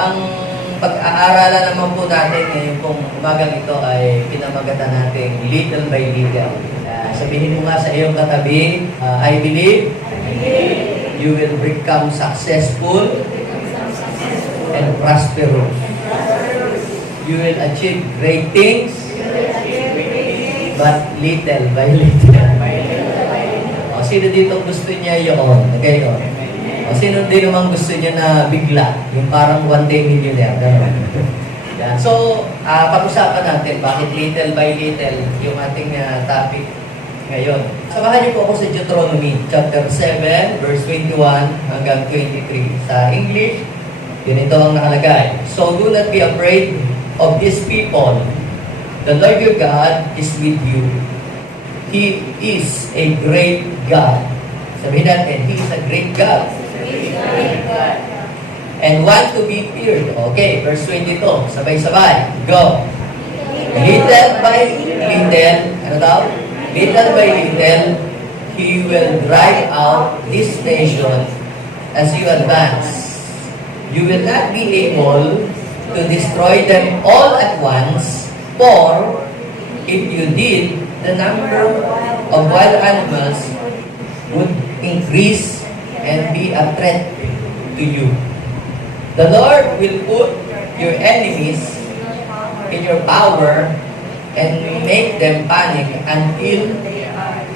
Ang pag-aaralan naman po natin ngayon pong umagang ito ay pinamagatan natin little by little. Sabihin mo nga sa iyong katabi, I believe you will become successful and prosperous. You will achieve great things, but little by little. O, sino dito gusto niya yun? Gayon. O, sino din naman gusto niya na bigla? Yung parang one day millionaire. Yan. So, pag-usapan natin bakit little by little yung ating topic ngayon. Samahan niyo po ako sa Deuteronomy chapter 7, verse 21 hanggang 23. Sa English, ganito ang nakalagay. So, do not be afraid of these people. The Lord your God is with you. He is a great God. Sabihin natin, He is a great God. And want to be feared. Okay, verse 22. Sabay-sabay. Go. Little by little, ano daw? Little by little, He will drive out this nation as you advance. You will not be able to destroy them all at once, for if you did, the number of wild animals would increase and be a threat to you. The Lord will put your enemies in your power and make them panic until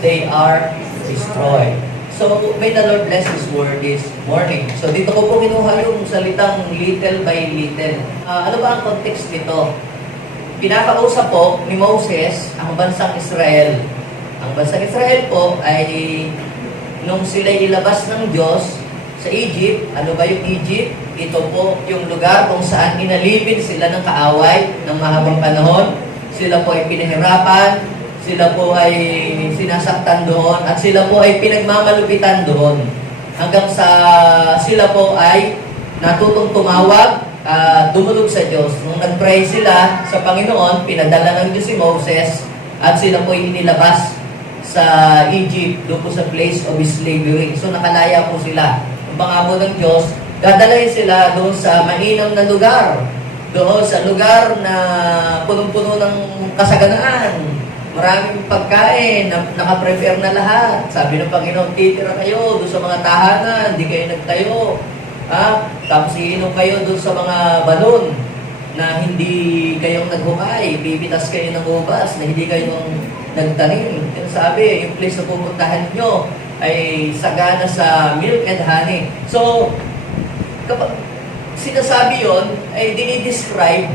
they are destroyed. So, may the Lord bless His word this morning. So, dito ko po kinuha yung salitang little by little. Ano ba ang context nito? Pinakausap po ni Moses ang bansang Israel. Ang bansang Israel po ay nung sila ilabas ng Diyos sa Egypt. Ano ba yung Egypt? Ito po yung lugar kung saan inalipin sila ng kaaway ng mahabang panahon. Sila po ay pinahirapan, sila po ay sinasaktan doon, at sila po ay pinagmamalupitan doon. Hanggang sa sila po ay natutong tumawag, dumulog sa Diyos. Nung nag-pray sila sa Panginoon, pinadala ng Diyos si Moses, at sila po ay inilabas sa Egypt, doon po sa place of slavery. So nakalaya po sila. Ang pangako ng Diyos, dadalayin sila doon sa mainam na lugar. Doon sa lugar na punong-puno ng kasaganaan. Maraming pagkain, nakaprepare na lahat. Sabi ng Panginoon, titira kayo doon sa mga tahanan, hindi kayo nagtayo. Tapos iinom kayo doon sa mga balon na hindi kayong naghukay. Bibitas kayo ng ubas na hindi kayo nagtanim. Yung sabi, yung place na pupuntahan nyo ay sagana sa milk and honey. So, kapag sinasabi yon ay dinidescribe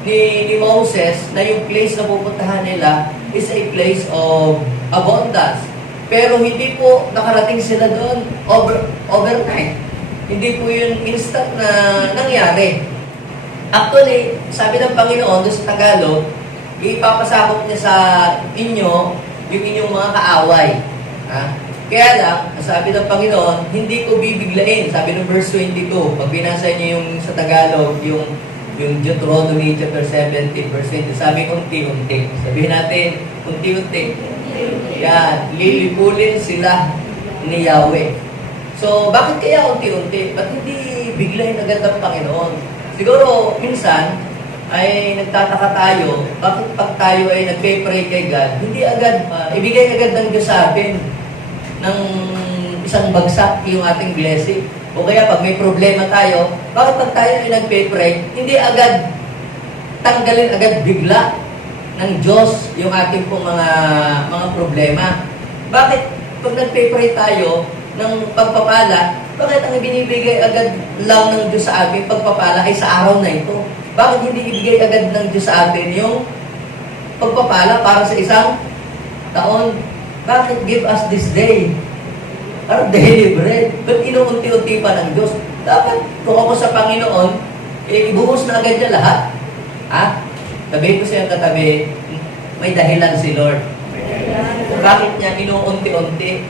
ni Moses na yung place na pupuntahan nila is a place of abundance. Pero hindi po nakarating sila doon overnight. Hindi po yun instant na nangyari. Actually, sabi ng Panginoon doon sa Tagalog, ipapasakop niya sa inyo yung inyong mga kaaway. Kaya lang, sabi ng Panginoon, hindi ko bibiglain. Sabi ng verse 22, pag binasa niyo yung sa Tagalog, yung Deuteronomy chapter 17, verse 20, sabi unti-unti. Sabihin natin, unti-unti. Yan, lilipulin sila ni Yahweh. So, bakit kaya unti-unti? Ba't hindi biglain agad ng Panginoon? Siguro, minsan, ay nagtataka tayo, bakit pag tayo ay nagpe-pray kay God, hindi agad, ibigay agad ng Diyos sa atin ng isang bagsak yung ating blessing. O kaya pag may problema tayo, bakit pag tayo ay nagpe-pray, hindi agad tanggalin agad bigla ng Diyos yung ating pong mga problema. Bakit pag nagpe-pray tayo ng pagpapala, bakit ang binibigay agad lang ng Diyos sa ating pagpapala ay sa araw na ito? Bakit hindi ibigay agad ng Diyos sa atin yung pagpapala para sa isang taon? Bakit give us this day our daily bread? Ba't inuunti-unti pa ng Diyos? Dapat, kung ako sa Panginoon, ibuhos na agad niya lahat. Sabihin ko sa iyong katabi, may dahilan si Lord. Bakit niya inuunti-unti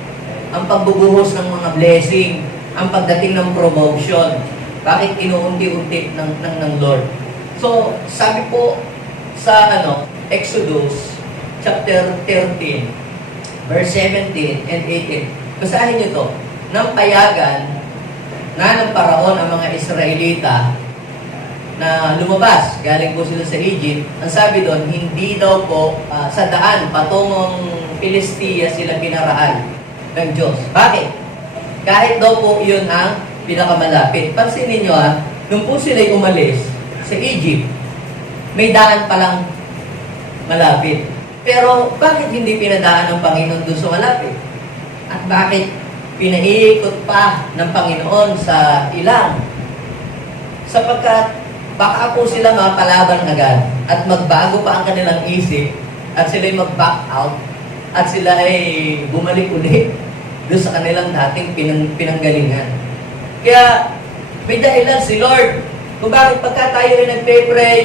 ang pagbubuhos ng mga blessing, ang pagdating ng promotion? Bakit inuunti-unti ng Lord? So, sabi po sa Exodus chapter 13, verse 17 and 18. Basahin niyo to. Nang payagan na ng Paraon ang mga Israelita na lumabas. Galing po sila sa Egypt. Ang sabi doon, hindi daw po sa daan patungong Filistia sila pinaraan ng Diyos. Bakit? Kahit daw po yun ang pinakamalapit. Pansinin nyo nung po sila'y umalis sa Egypt, may daan palang malapit. Pero bakit hindi pinadaan ng Panginoon doon sa malapit? At bakit pinaiikot pa ng Panginoon sa ilang? Sapagkat baka po sila mapalaban agad at magbago pa ang kanilang isip at sila'y mag-back out at sila ay bumalik ulit doon sa kanilang dating pinanggalingan. Kaya may dahilan si Lord kung bakit pagka tayo ay nagpe-pray,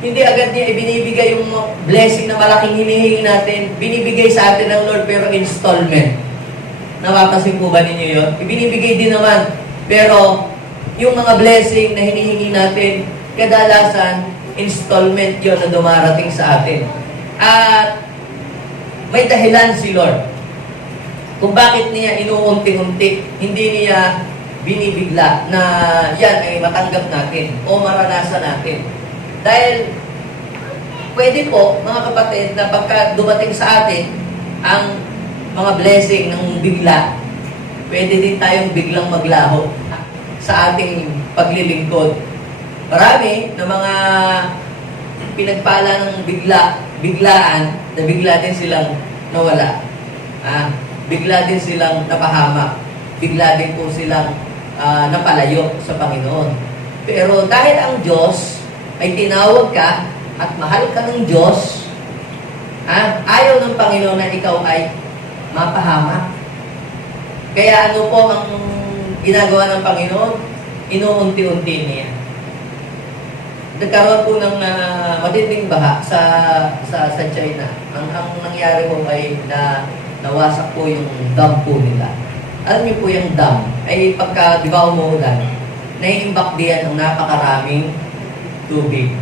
hindi agad niya ibinibigay yung blessing na malaking hinihingi natin. Binibigay sa atin ng Lord pero installment. Napapansin po ba ninyo yun? Ibinibigay din naman. Pero yung mga blessing na hinihingi natin, kadalasan, installment yun na dumarating sa atin. At may dahilan si Lord kung bakit niya inuunti-unti, hindi niya binibigla na yan ay matanggap natin o maranasan natin. Dahil pwede po, mga kapatid, na pagka dumating sa atin ang mga blessing ng bigla, pwede din tayong biglang maglaho sa ating paglilingkod. Marami na mga pinagpala ng biglaan, na bigla din silang nawala. Bigla din silang napahamak. Bigla din po silang napalayo sa Panginoon. Pero dahil ang Diyos ay tinawag ka at mahal ka ng Diyos, ayaw ng Panginoon na ikaw ay mapahamak. Kaya ano po ang ginagawa ng Panginoon? Inuunti-unti niya. Nagkaroon po ng matinding baha sa China. Ang nangyari po ay nawasak po yung dam po nila. Alam niyo po yung dam, ay pagka, di ba umuulan, naiimbak diyan ang napakaraming tubig.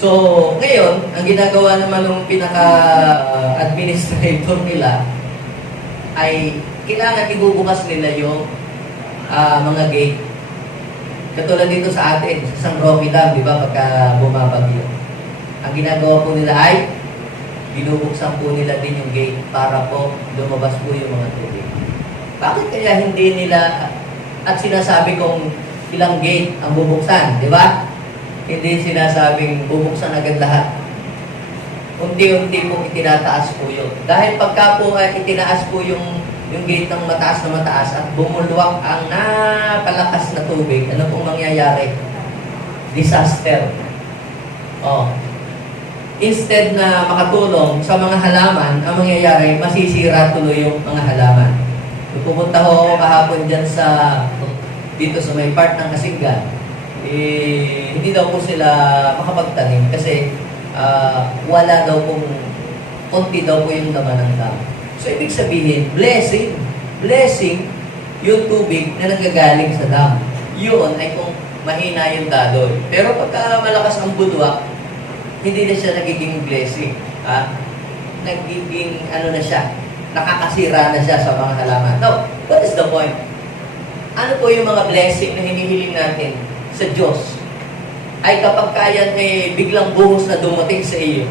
So, ngayon, ang ginagawa naman ng pinaka-administrator nila ay kailangan ibubukas nila yung mga gate. Katulad dito sa atin, sa San Roque Dam, di ba, pagka bumabagyo. Ang ginagawa po nila ay binubuksan po nila din yung gate para po lumabas po yung mga tubig. Bakit kaya hindi nila, at sinasabi kong ilang gate ang bubuksan, di ba? Hindi sinasabing bubuksan agad lahat. Unti-unti pong itinataas po yun. Dahil pagka po itinaas po yung gate ng mataas na mataas at bumulwak ang napalakas na tubig, ano pong mangyayari? Disaster. Instead na makatulong sa mga halaman, ang mangyayari, masisira tuloy yung mga halaman. Pupunta ho ako kahapon dyan dito sa may part ng Kasingan. Hindi daw po sila makapagtanim kasi wala daw pong konti daw po yung laman ng dam. So, ibig sabihin, blessing yung tubig na nanggagaling sa dam. Yun ay kung mahina yung dadoy. Pero pagka malakas ang budwak, hindi na siya nagiging blessing. Nagiging, na siya, nakakasira na siya sa mga halaman. Now, what is the point? Ano po yung mga blessing na hinihiling natin sa Diyos? Ay kapag kayan biglang buhos na dumating sa iyo,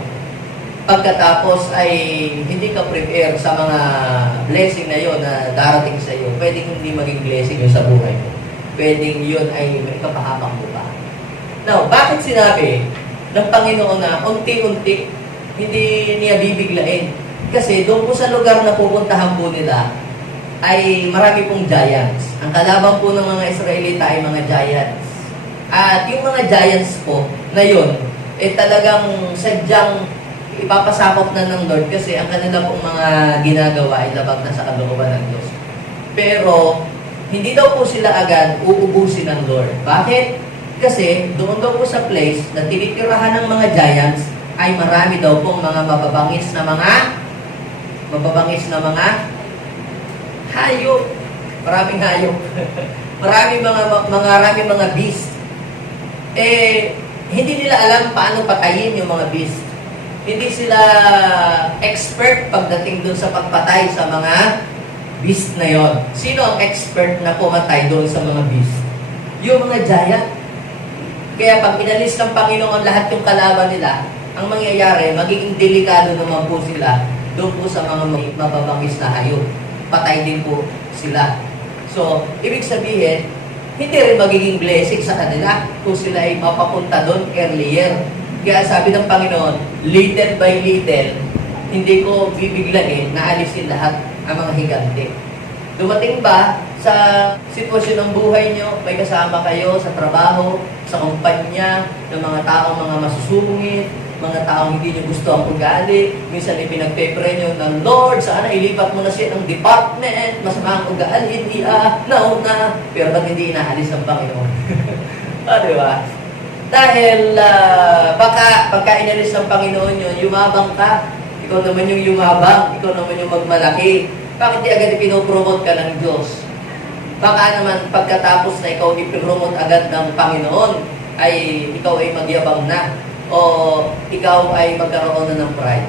pagkatapos ay hindi ka prepare sa mga blessing na yon na darating sa iyo, pwedeng hindi maging blessing yun sa buhay mo. Pwedeng yun ay may kapahamak mo pa. Now, bakit sinabi ng Panginoon na unti-unti hindi niya bibiglain? Kasi doon po sa lugar na pupuntahan po nila ay marami pong giants. Ang kalaban po ng mga Israelita ay mga giants. At yung mga giants po na yun, talagang sadyang ipapasakop na ng Lord kasi ang kanila pong mga ginagawa ay labag na sa kalooban ng Diyos. Pero, hindi daw po sila agad uubusin ng Lord. Bakit? Kasi doon daw po sa place na tinitirahan ng mga giants ay marami daw pong mga mababangis na mga hayop. Maraming hayop. maraming mga beast. Hindi nila alam paano patayin yung mga beast. Hindi sila expert pagdating doon sa pagpatay sa mga beast na yon. Sino ang expert na pumatay doon sa mga beast? Yung mga giant. Kaya pag inalis ng Panginoon lahat yung kalaban nila, ang mangyayari, magiging delikado naman po sila doon po sa mga mababangis na hayop. Patay din po sila. So, ibig sabihin, hindi rin magiging blessing sa kanila kung sila ay mapapunta doon earlier. Kaya sabi ng Panginoon, little by little, hindi ko bibiglain na alisin lahat ang mga higante. Dumating ba sa sitwasyon ng buhay nyo, may kasama kayo sa trabaho, sa kumpanya, ng mga taong mga masusungit, mga taong hindi nyo gusto ang ugali, minsan ipinagpepre nyo ng Lord, sana ilipat mo na siya ng department, masama ang ugali niya, nauna, pero ba't hindi inaalis ang Panginoon? Diba? Dahil pagka inalis ng Panginoon yun, yumabang ka, ikaw naman yung yumabang, ikaw naman yung magmalaki. Bakit di agad ipinopromote ka ng Diyos? Baka naman pagkatapos na ikaw ipromote agad ng Panginoon, ay ikaw ay magyabang na o ikaw ay magkaroon na ng pride.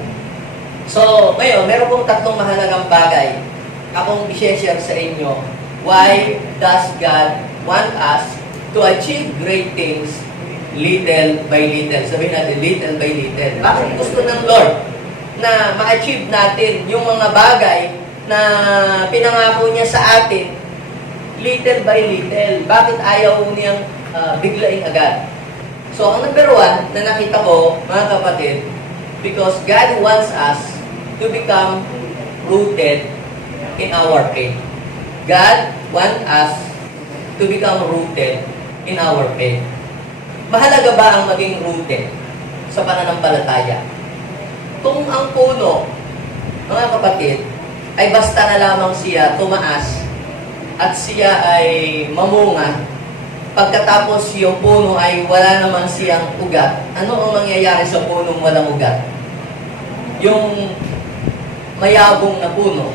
So, ngayon, meron pong tatlong mahalagang bagay akong i-share sa inyo. Why does God want us to achieve great things little by little? Sabihin natin, little by little. Bakit gusto ng Lord na ma-achieve natin yung mga bagay na pinangako niya sa atin little by little? Bakit ayaw niyang biglaing agad? So, ang number one na nakita ko, mga kapatid, because God wants us to become rooted in our faith. God wants us to become rooted in our faith. Mahalaga ba ang maging rooted sa pananampalataya? Kung ang puno, mga kapatid, ay basta na lamang siya tumaas at siya ay mamunga, pagkatapos yung puno ay wala naman siyang ugat, ano ang mangyayari sa punong walang ugat? Yung mayabong na puno,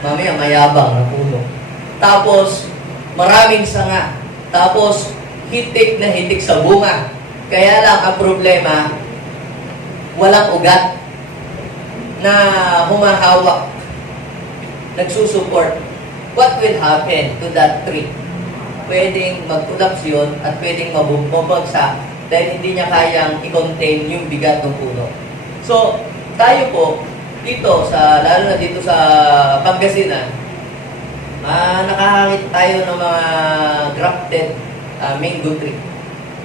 mamaya mayabang na puno, tapos maraming sanga, tapos hitik na hitik sa bunga. Kaya lang ang problema, walang ugat na humahawak, nagsusupport. What will happen to that tree? Pwedeng mag-collapse yun at pwedeng mabubagsak dahil hindi niya kayang i-contain yung bigat ng puno. So, tayo po, dito, lalo na dito sa Pangasinan, nakakakit tayo ng mga grafted mango tree.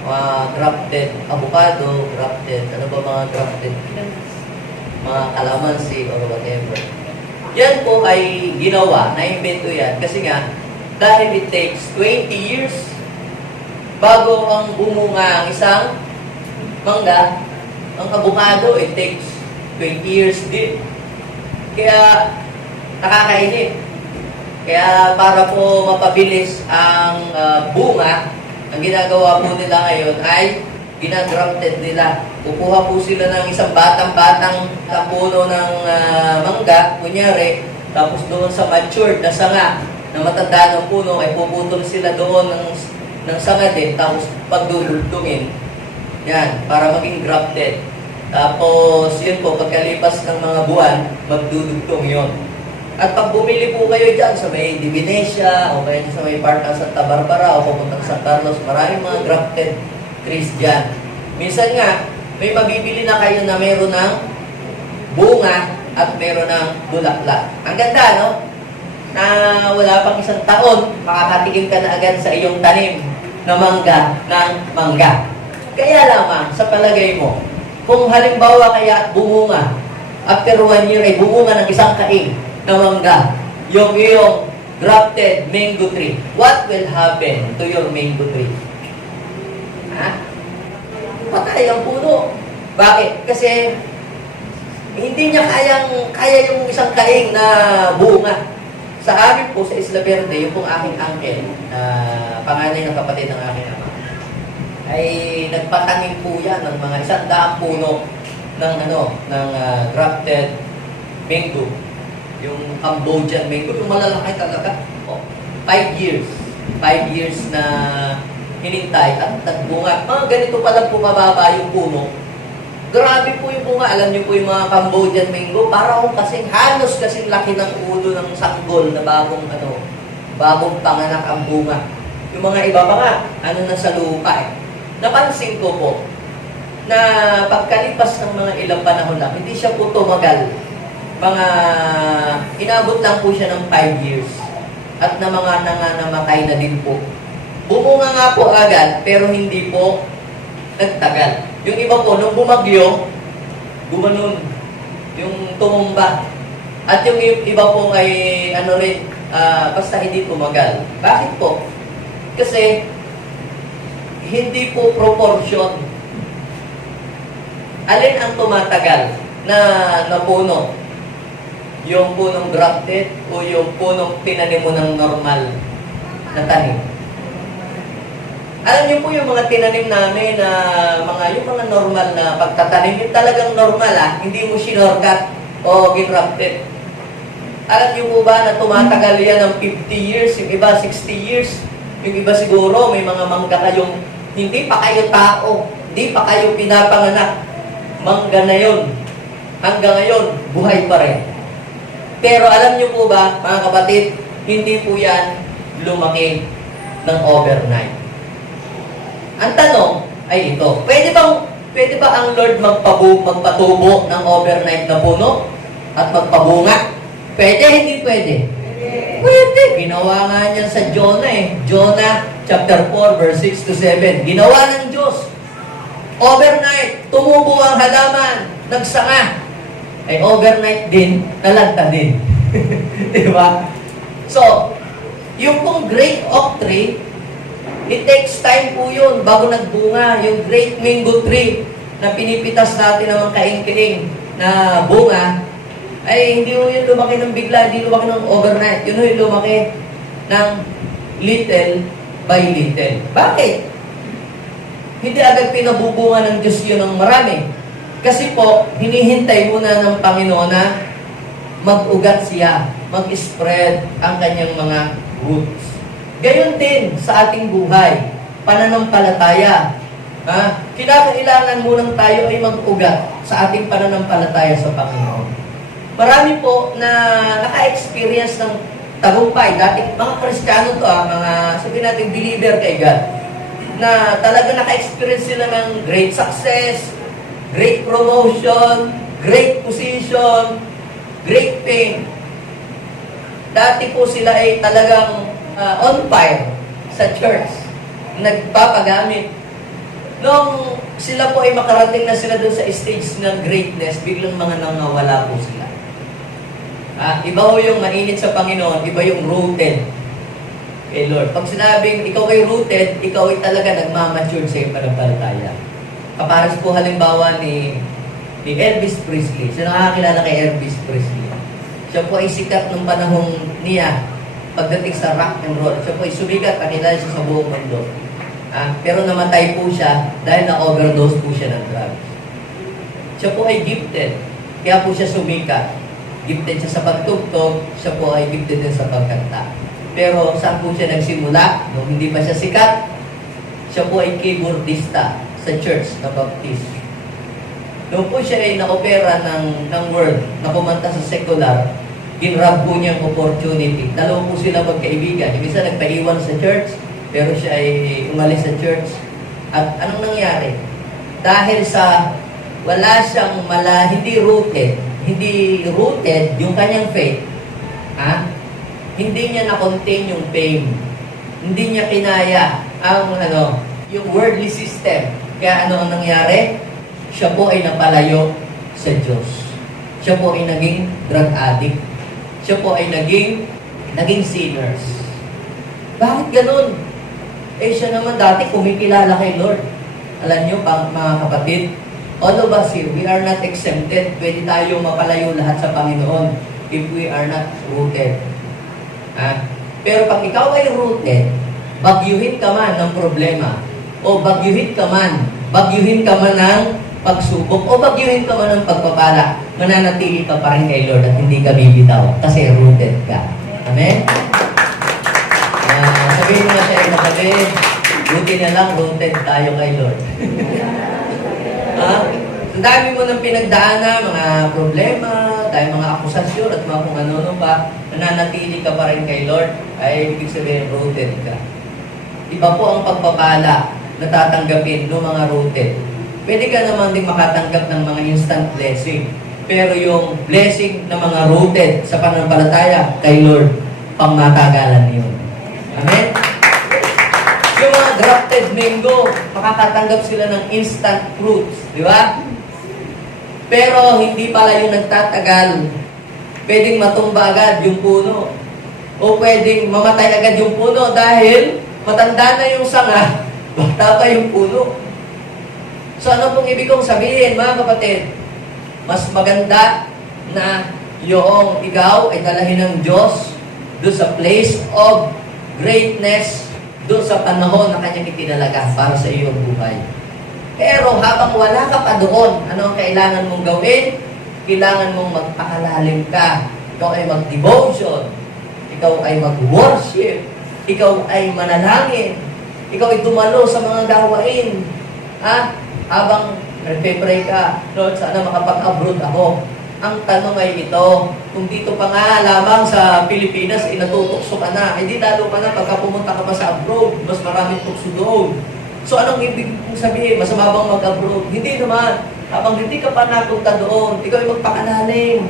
Mga grafted avocado, grafted, ano ba mga grafted? Mga calamansi or whatever. Yan po ay ginawa, na-invento yan. Kasi nga, dahil it takes 20 years bago ang bumunga ang isang mangga, ang avocado, it takes 20 years din. Kaya, nakakainip. Kaya para po mapabilis ang bunga, ang ginagawa po nila ngayon ay ginagrafted nila. Kukuha po sila ng isang batang-batang puno ng mangga, kunyari, tapos doon sa matured na sanga na matanda ng puno, ay puputol sila doon ng sanga din, tapos pagdudugtungin. Yan, para maging grafted. Tapos, yun po, pagkalipas ng mga buwan, magdudugtong yun. At pag bumili po kayo dyan sa may Divinesia, o kaya sa may part ng Santa Barbara, o pupunta sa San Carlos, maraming mga grafted trees dyan. Minsan nga, may mabibili na kayo na meron ng bunga at meron ng bulaklak. Ang ganda, no? Na wala pang isang taon, makakatikim ka na agad sa iyong tanim na mangga ng mangga. Kaya lamang, sa palagay mo, kung halimbawa kaya bumunga, after 1 year ay bumunga ng isang kaing na mangga, yung iyong grafted mango tree, what will happen to your mango tree? Ha? Patay ang puno. Bakit? Kasi hindi niya kaya yung isang kaing na bunga. Sa amin po, sa Isla Verde, yung pong aking uncle, panganay ng kapatid ng aking ama, ay nagpatanim po yan ng mga 100 puno ng grafted mango. Yung Cambodian mango, yung malalaki talaga. 5 years. 5 years na hinintay at nagbunga. Mga ganito pa lang bumababa yung puno. Grabe po yung bunga. Alam niyo po yung mga Cambodian mango, parang halos kasing laki ng ulo ng sanggol na bagong panganak ang bunga. Yung mga iba pa nga, nasa lupa eh. napansin ko po na pagkalipas ng mga ilang panahon lang, hindi siya po tumagal. Mga inabot lang po siya ng 5 years. At na mga namatay na din po. Bumunga nga po agad, pero hindi po nagtagal. Yung iba po, nung bumagyo, gumanon, yung tumumba. At yung iba po ay, basta hindi tumagal. Bakit po? Kasi, hindi po proportion. Alin ang tumatagal na puno? Yung punong grafted o yung punong tinanim mo ng normal na tanim? Alam niyo po yung mga tinanim namin na yung mga normal na pagtatanim, yung talagang normal hindi mo sinorkat o ginrafted. Alam niyo po ba na tumatagal yan ng 50 years, yung iba 60 years, yung iba siguro may mga mangga kayong hindi pa kayo tao, hindi pa kayo pinapanganak. Mangga na yun. Hanggang ngayon, buhay pa rin. Pero alam niyo po ba, mga kapatid, hindi po yan lumaki ng overnight. Ang tanong ay ito, pwede ba ang Lord magpatubo ng overnight na puno at magpabunga? Pwede, hindi pwede? Pwede. Ginawa nga niyan sa Jonah Jonah chapter 4, verse 6 to 7. Ginawa ng Diyos. Overnight, tumubo ang halaman, nagsanga. Ay overnight din, nalagta din. Diba? So, yung pong great oak tree, it takes time po yun bago nagbunga. Yung great mango tree na pinipitas natin ng mga kaing-kiing na bunga, ay hindi mo yun lumaki ng bigla, hindi lumaki ng overnight. Yun yung lumaki ng little by little. Bakit? Hindi agad pinabubunga ng Diyos yun ng marami. Kasi po, hinihintay muna ng Panginoon na mag-ugat siya, mag-spread ang kanyang mga roots. Gayon din sa ating buhay, pananampalataya. Kinakailangan munang tayo ay mag-ugat sa ating pananampalataya sa Panginoon. Marami po na naka-experience ng tagumpay. Dati, mga Kristiyano to, mga sabihin natin believer kay God, na talaga naka-experience sila ng great success, great promotion, great position, great fame. Dati po sila ay talagang on fire sa church. Nagpapagamit. Nung sila po ay makarating na sila doon sa stage ng greatness, biglang mga nangawala po sila. Iba ho yung mainit sa Panginoon, iba yung rooted kay Lord. Pag sinabing ikaw ay rooted, ikaw ay talaga nagmamature sa iyong pananampalataya. Kapares po halimbawa ni Elvis Presley. Siya nakakilala kay Elvis Presley. Siya po ay sikat nung panahong niya pagdating sa rock and roll. Siya po ay sumikat, nakilala siya sa buong mundo. Pero namatay po siya dahil na-overdose po siya ng drugs. Siya po ay gifted. Kaya po siya sumikat. Gifted siya sa pagtugtog, siya po ay gifted din sa pagkanta. Pero saan po siya nagsimula? Nung hindi pa siya sikat, siya po ay keyboardista sa church na Baptist. Nung po siya ay na-opera ng world, na kumanta sa secular, ginrab po niya ang opportunity. Dalawa po sila magkaibigan. Yung isa nagpaiwan sa church, pero siya ay umalis sa church. At anong nangyari? Dahil sa wala siyang hindi rooted yung kanyang faith, hindi niya na-contain yung fame. Hindi niya kinaya ang yung worldly system. Kaya ano ang nangyari? Siya po ay napalayo sa Diyos. Siya po ay naging drug addict. Siya po ay naging sinners. Bakit ganun? Siya naman dati kumikilala kay Lord. Alam niyo, mga kapatid, all of us here, we are not exempted. Pwede tayo mapalayo lahat sa Panginoon if we are not rooted. Pero pag ikaw ay rooted, bagyuhin ka man ng problema, o bagyuhin ka man ng pagsubok, o bagyuhin ka man ng pagpapala, mananatili ka pa rin kay Lord at hindi ka bibitaw kasi rooted ka. Amen? Sabihin mo na siya, kapatid, buti na lang rooted tayo kay Lord. Ang dami mo ng pinagdaanan, mga problema, dahil mga akusasyon at mga kung ano pa, nananatili ka pa rin kay Lord, ay ibig sabihin rooted ka. Iba po ang pagpapala natatanggapin ng mga rooted. Pwede ka naman din makatanggap ng mga instant blessing. Pero yung blessing ng mga rooted sa pananampalataya kay Lord, pangmatagalan yun. Amen? Yung mga grafted mango, makakatanggap sila ng instant fruits. Di ba? Pero hindi pala yung nagtatagal. Pwedeng matumba agad yung puno. O pwedeng mamatay agad yung puno dahil matanda na yung sanga, bata pa yung puno. So ano pong ibig kong sabihin, mga kapatid? Mas maganda na yung ikaw ay dalahin ng Diyos doon sa place of greatness, doon sa panahon na kanyang itinalaga para sa iyong buhay. Pero habang wala ka pa doon, ano ang kailangan mong gawin? Kailangan mong magpakalalim ka. Ikaw ay mag-devotion. Ikaw ay mag-worship. Ikaw ay manalangin. Ikaw ay dumalo sa mga gawain. Habang nagpe-pray ka, Lord, sana makapag-abroad ako. Ang tanong ay ito, kung dito pa nga lamang sa Pilipinas, natutokso ka na, hindi lalo ka na pagka pumunta ka pa sa abroad, mas maraming tukso doon. So anong ibig kong sabihin? Masama bang mag-abroad? Hindi naman. Habang hindi ka pa napunta doon, ikaw ay magpakalalim.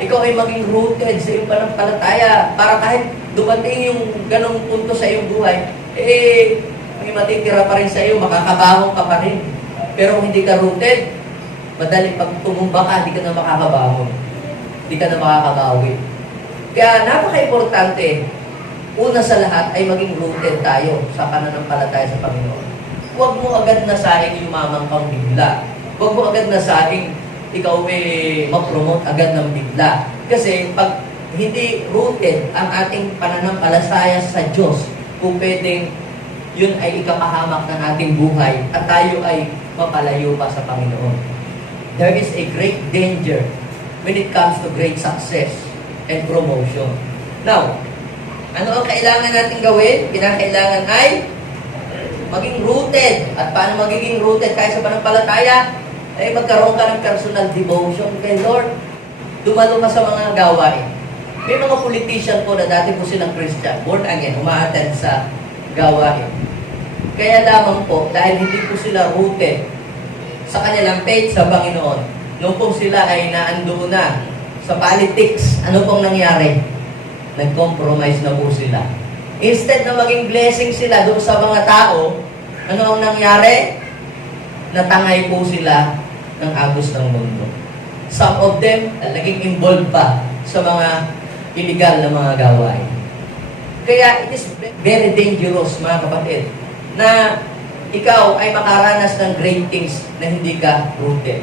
Ikaw ay maging rooted sa iyong pananampalataya para kahit dumating yung ganong punto sa iyong buhay, may matitira pa rin sa iyo, makakabangon ka pa rin. Pero kung hindi ka rooted, madali pag tumumba ka, hindi ka na makakabangon. Hindi ka na makakabawi. Kaya napaka-importante, una sa lahat ay maging rooted tayo sa pananampalataya sa Panginoon. Huwag mo agad na saing yumamang kang bigla. Huwag mo agad na saing ikaw may ma-promote agad ng bigla. Kasi pag hindi rooted ang ating pananampalataya sa Diyos, kung pwedeng yun ay ikapahamak ng ating buhay at tayo ay mapalayo pa sa Panginoon. There is a great danger when it comes to great success and promotion. Now, ano ang kailangan natin gawin? Kinakailangan ay maging rooted. At paano magiging rooted kaya sa pananampalataya? Ay magkaroon ka ng personal devotion kay Lord. Dumalo ka sa mga gawain. May mga politician po na dati po silang Christian, born again, umaattend sa gawain. Kaya lamang po, dahil hindi po sila rooted sa kanilang faith sa Panginoon, nung po sila ay naandoon na sa politics, ano pong nangyari? Nag-compromise na po sila. Instead na maging blessing sila doon sa mga tao, ano ang nangyari? Natangay po sila ng agos ng mundo. Some of them, naging involved pa sa mga illegal na mga gawain. Kaya it is very dangerous, mga kapatid, na ikaw ay makaranas ng great things na hindi ka rooted.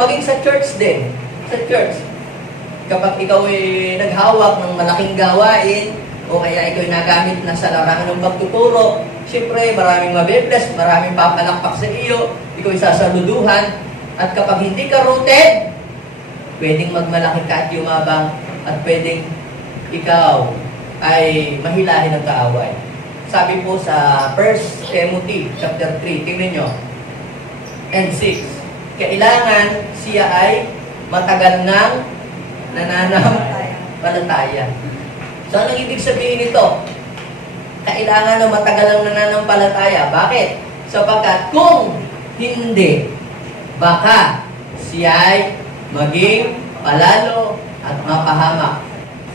Maging sa church din. Sa church. Kapag ikaw ay naghawak ng malaking gawain, o kaya ikaw ay nagamit na sa larangan ng pagtuturo, siyempre maraming mabibless, maraming papalakpak sa iyo, ikaw ay sasaluduhan, at kapag hindi ka rooted, pwedeng magmalaki ka at yumabang, at pwedeng ikaw ay mahilahin ng kaaway. Sabi po sa 1 Timothy chapter 3, tingnan nyo, and 6, kailangan siya ay matagal ng nananampalataya. So, anong ibig sabihin nito? Kailangan na matagal ang nananampalataya. Bakit? Sapagkat kung hindi, baka siya ay maging palalo at mapahamak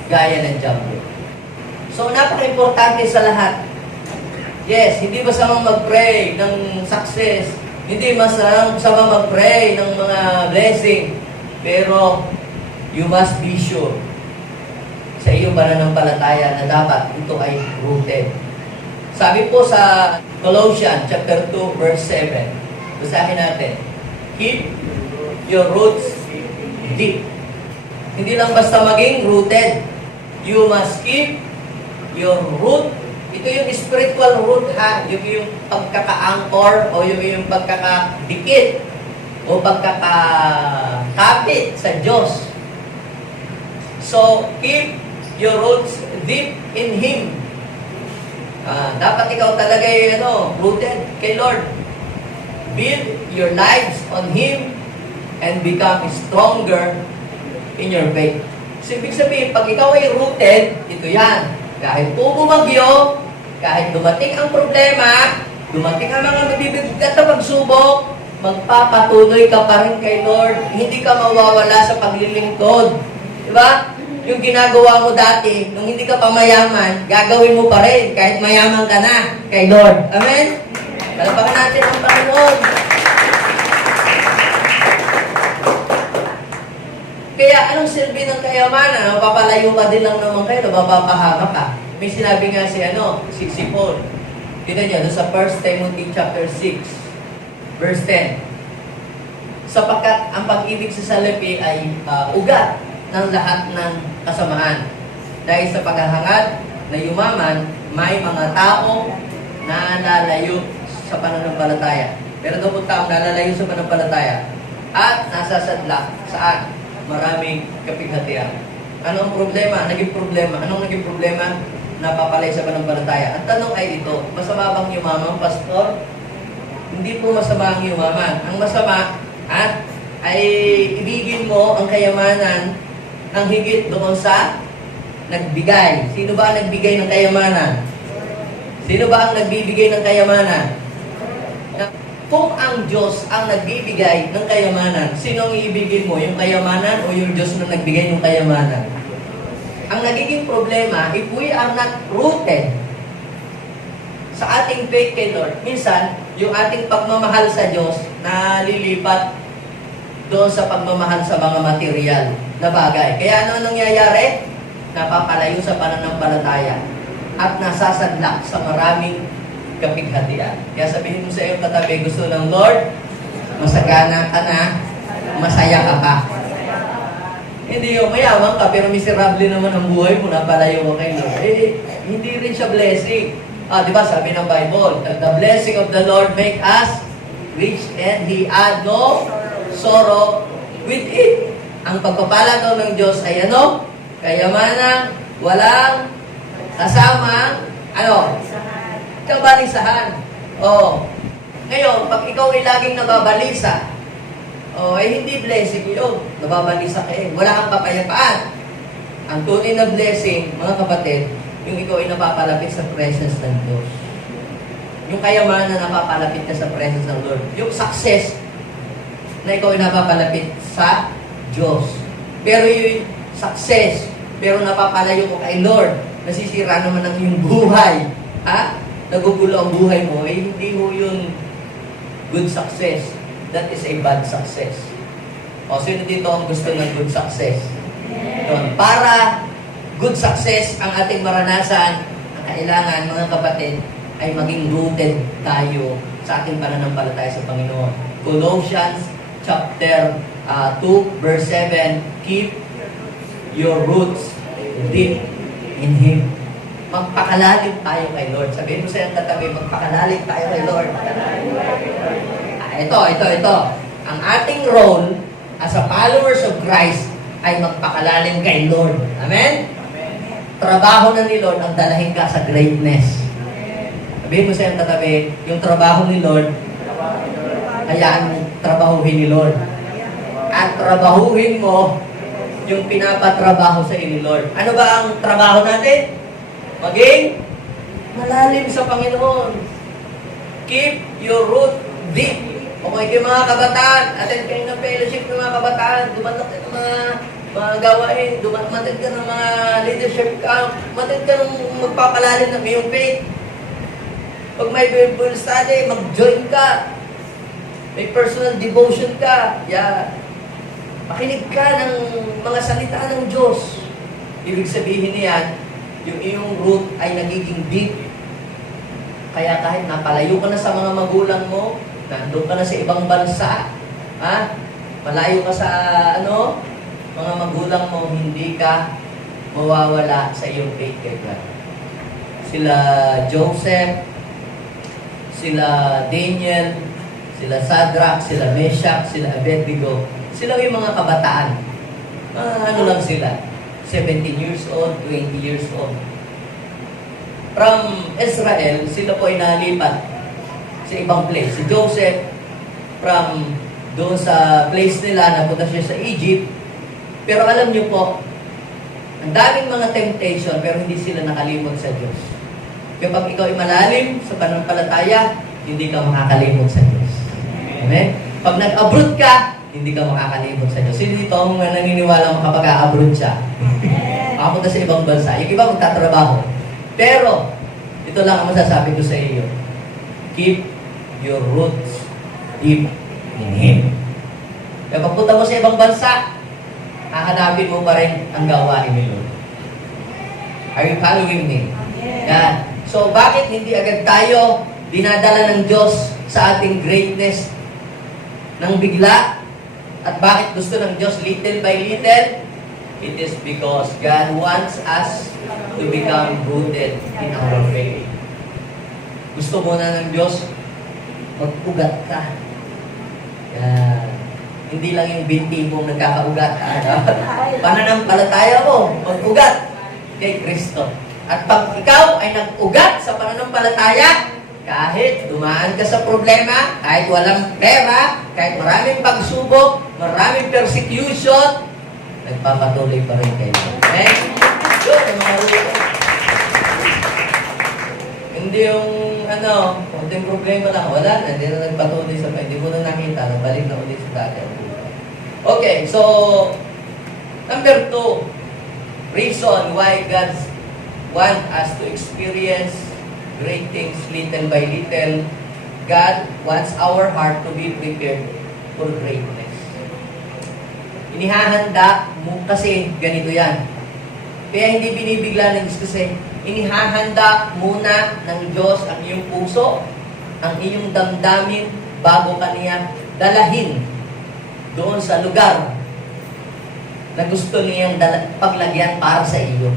gaya ng diablo. So, napaka-importante sa lahat. Yes, hindi masamang mag-pray ng success. Hindi masamang mag-pray ng mga blessing. Pero, you must be sure sa iyong pananampalataya na dapat ito ay rooted. Sabi po sa Colossians chapter 2 verse 7, basahin natin, keep your roots deep. Hindi lang basta maging rooted. You must keep your root. Ito yung spiritual root ha, yung pagkaka-anchor o yung pagkakadikit o pagkakakapit sa Diyos. So, keep your roots deep in Him. Dapat ikaw talaga ay rooted kay Lord. Build your lives on Him and become stronger in your faith. So, ibig sabihin, pag ikaw ay rooted, ito yan. Kahit bumagyo, kahit dumating ang problema, dumating ang mga mabibigat na pagsubok, magpapatuloy ka pa rin kay Lord. Hindi ka mawawala sa paglilingkod. Diba? Yung ginagawa mo dati, nung hindi ka pa mayaman, gagawin mo pa rin kahit mayaman ka na kay Lord. Amen? Palapakan natin ang Panginoon. Kaya anong silbi ng kayamanan? Mapapalayo ka din lang naman kayo, mapapahama ka. May sinabi nga si Paul. Tignan niyo, doon sa 1 Timothy chapter 6, verse 10. Sapagkat ang pag-ibig sa salapi ay ugat ng lahat ng kasamaan. Dahil sa paghahangad na yumaman, may mga tao na nalalayo sa pananampalataya. Pero doon tao nalalayo sa pananampalataya at nasasadla saan? Maraming kapighatian. Ano ang problema? Anong naging problema? Napapalay sa pananampalataya. Ang tanong ay ito, masama bang yumaman, Pastor? Hindi po masama ang yumaman. Ang masama ay ibigin mo ang kayamanan ng higit doon sa nagbigay. Sino ba ang nagbigay ng kayamanan? Sino ba ang nagbibigay ng kayamanan? Kung ang Diyos ang nagbibigay ng kayamanan, sino ang iibigin mo? Yung kayamanan o yung Diyos na nagbigay ng kayamanan? Ang nagiging problema, if we are not rooted sa ating faith kay Lord, minsan, yung ating pagmamahal sa Diyos, nalilipat doon sa pagmamahal sa mga material na bagay. Kaya ano nangyayari? Napapalayo sa pananampalataya at nasasadlak sa maraming kapighatian. Kaya sabihin mo sa iyong katabi, gusto ng Lord, masagana ka na, masaya ka pa. Hindi yung mayaman ka, pero miserable naman ang buhay mo, napalayo ka kay Lord. Hindi rin siya blessing. Di ba sabi ng Bible, the blessing of the Lord make us rich and He add no sorrow with it. Ang pagpapala daw ng Diyos ay kayamanan, walang kasama, kabalisahan. Ngayon, pag ikaw ay laging nababalisa, ay hindi blessing yun. Nababalisa ka wala kang kapayapaan. Ang tunay na blessing, mga kapatid, yung ikaw ay napapalapit sa presence ng Diyos. Yung kayamanan na napapalapit ka sa presence ng Lord. Yung success na ikaw ay napapalapit sa Diyos. Pero yung success, pero napapalayo ko kay Lord, nasisira naman ang iyong buhay. Nagugulo ang buhay mo, hindi mo yun good success. That is a bad success. Sino dito ang gusto ng good success? Para good success ang ating maranasan, ang kailangan, mga kapatid, ay maging rooted tayo sa ating pananampalataya sa Panginoon. Colossians chapter 2, verse 7, keep your roots deep in Him. Magpakalalim tayo kay Lord. Sabihin mo sa iyong katabi, magpakalalim tayo kay Lord. Ito. Ang ating role as a followers of Christ ay magpakalalim kay Lord. Amen? Trabaho na ni Lord ang dalahin ka sa greatness. Sabihin mo sa iyong katabi, yung trabaho ni Lord, hayaan mo trabahuhin ni Lord. At trabahuhin mo yung pinapatrabaho sa ni Lord. Ano ba ang trabaho natin? Maging malalim sa Panginoon. Keep your root deep. Kayo mga kabataan, attend kayo ng fellowship ng mga kabataan, dumatid ka ng mga gawain, dumatid ka ng mga leadership camp, dumatid ka ng magpapalalim ng iyong faith. Pag may Bible study, mag-join ka. May personal devotion ka. Makinig ka ng mga salita ng Diyos. Ibig sabihin niyan, yung iyong root ay nagiging deep. Kaya kahit napalayo ka na sa mga magulang mo, nandun ka na sa ibang bansa, malayo ka sa mga magulang mo, hindi ka mawawala sa iyong faith kay God. Sila Joseph, sila Daniel, sila Shadrach, sila Meshach, sila Abednego, sila yung mga kabataan. Lang sila? 17 years old, 20 years old. From Israel, sila po ay nalipat sa ibang place. Si Joseph, from doon sa place nila, napunta siya sa Egypt. Pero alam niyo po, ang daming mga temptation, pero hindi sila nakalimot sa Diyos. Kapag ikaw ay malalim sa pananampalataya, hindi ka makakalimot sa Diyos. Amen? Pag nag-abroad ka, hindi ka makakalimot sa Diyos. Sino dito ang naniniwala mo kapag a-abroad siya? Makapunta sa ibang bansa. Yung iba magtatrabaho. Pero, ito lang ang masasabi ko sa iyo. Keep your roots deep in Him. Kaya pagpunta mo sa ibang bansa, hahanapin mo pa rin ang gawain ni Lord. Are you following me? Yan. So, bakit hindi agad tayo dinadala ng Diyos sa ating greatness ng bigla? At bakit gusto ng Diyos little by little? It is because God wants us to become rooted in our faith. Gusto muna ng Diyos, mag-ugat ka. Yan. Hindi lang yung binti mong nagkakaugat. Pananampalataya mo, mag-ugat kay Kristo. At pag ikaw ay nag-ugat sa pananampalataya, kahit dumaan ka sa problema, kahit walang pera, kahit maraming pagsubok, maraming persecution, nagpapatuloy pa rin kayo. Okay? Yun, ang mga rulo. Hindi yung, konting problema lang, wala na, hindi na nagpatuloy sa hindi mo na nakita, nabalik na ulit sa dati. Okay, so, number 2, reason why God want us to experience great things little by little. God wants our heart to be prepared for greatness. Inihahanda mo kasi ganito yan. Kaya hindi binibigla ng Diyos kasi inihahanda muna ng Diyos ang iyong puso, ang iyong damdamin bago kaniya dalahin doon sa lugar na gusto niyang paglagyan para sa iyo.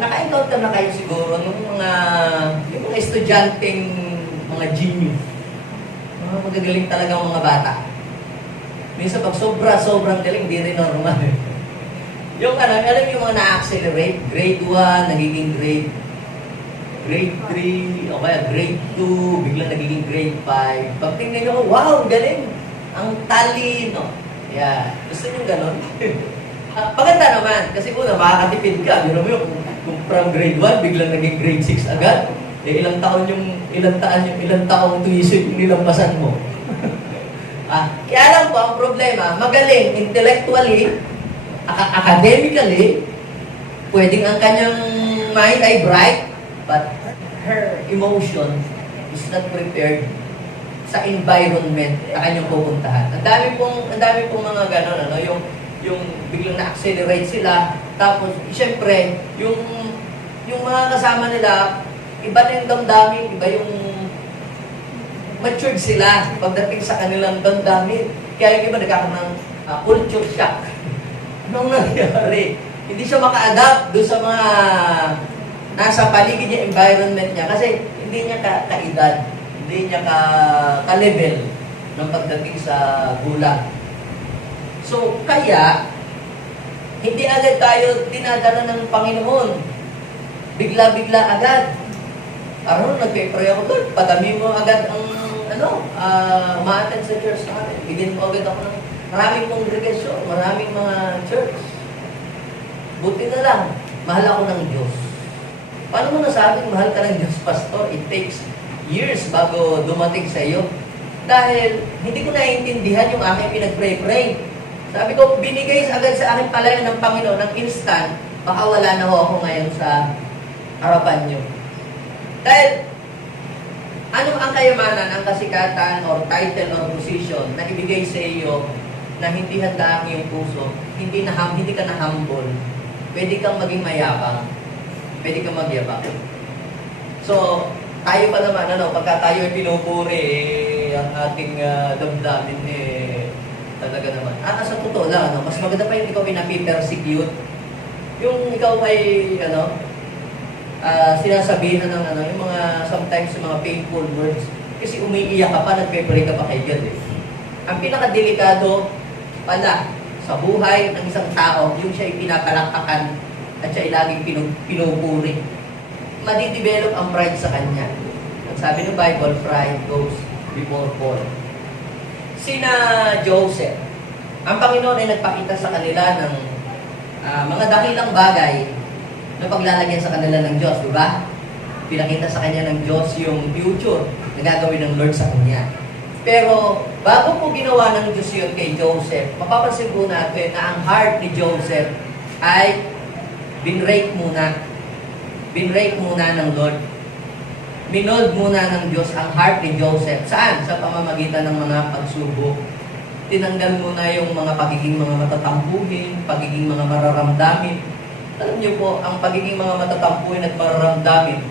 Naka-encounter na kayo siguro yung mga estudyanteng mga genius. Mga magagaling talaga ang mga bata. Minsan pag sobrang galing, di rin normal. Yung alam yung mga na-accelerate, grade 1, nagiging grade 3, o kaya grade 2, biglang nagiging grade 5. Pag tingnan nyo, wow, galing! Ang talino. Yeah. Gusto nyo ganon? Maganda naman, kasi una, makakatipid ka. Biro mo yun, kung from grade 1, biglang naging grade 6 agad. Ilang taong tuition yung nilampasan mo. Kaya lang po, ang problema, magaling intellectually, academically, pwedeng ang kanyang mind ay bright, but her emotion is not prepared sa environment na kanyang pupuntahan. Ang dami pong mga gano'n, yung biglang na-accelerate sila, tapos, siyempre, yung mga kasama nila, iba na yung damdamin, iba yung matured sila pagdating sa kanilang damdamin. Kaya yung iba nagkakaroon ng culture shock. Anong nangyari? Hindi siya maka-adapt doon sa mga nasa paligid niya, environment niya, kasi hindi niya ka-edad, hindi niya ka-level ng pagdating sa gulang. So, kaya, hindi agad tayo dinadala ng Panginoon. Bigla-bigla agad. Parang nagpe-pray ako, Lord, padami mo agad ang ma-attend sa church natin. Bigyan mo agad ako ng maraming congregation, maraming mga church. Buti na lang, mahal ako ng Diyos. Paano mo nasabing mahal ka ng Diyos, Pastor? It takes years bago dumating sa iyo. Dahil hindi ko naiintindihan yung aking pinag-pray-pray. Sabi ko, binigay agad sa akin pala ng Panginoon ng instant, baka wala na ho ako ngayon sa harapan niyo. Dahil, ano ang kayamanan, ang kasikatan, or title, or position na ibigay sa iyo na hindi handa ang iyong puso, hindi ka na humble, pwede kang maging mayabang, pwede kang magyabang. So, tayo pa naman, pagka tayo ay pinupuri, ang ating damdamin, talaga naman. Sa totoo lang, mas maganda pa yung ikaw ay napipersecute. Yung ikaw ay, sinasabihan ng yung mga, sometimes yung mga painful words. Kasi umiiyak ka pa, nagpe-pray ka pa kay God eh. Ang pinakadelikado pala sa buhay ng isang tao, yung siya ay pinapalakpakan at siya ay laging pinupuri. Madidevelop ang pride sa kanya. Ang sabi ng Bible, pride goes before fall. Sina Joseph, ang Panginoon ay nagpakita sa kanila ng mga dakilang bagay na paglalagyan sa kanila ng Diyos, di ba? Pinakita sa kanya ng Diyos yung future na gagawin ng Lord sa kanya. Pero bago po ginawa ng Diyos yun kay Joseph, mapapansin po natin na ang heart ni Joseph ay binrake muna. Binrake muna ng Lord. Minold muna ng Diyos ang heart ni Joseph. Saan? Sa pamamagitan ng mga pagsubok. Tinanggal muna yung mga pagiging mga matatampuhin, pagiging mga mararamdamin. Alam niyo po, ang pagiging mga matatampuhin at mararamdamin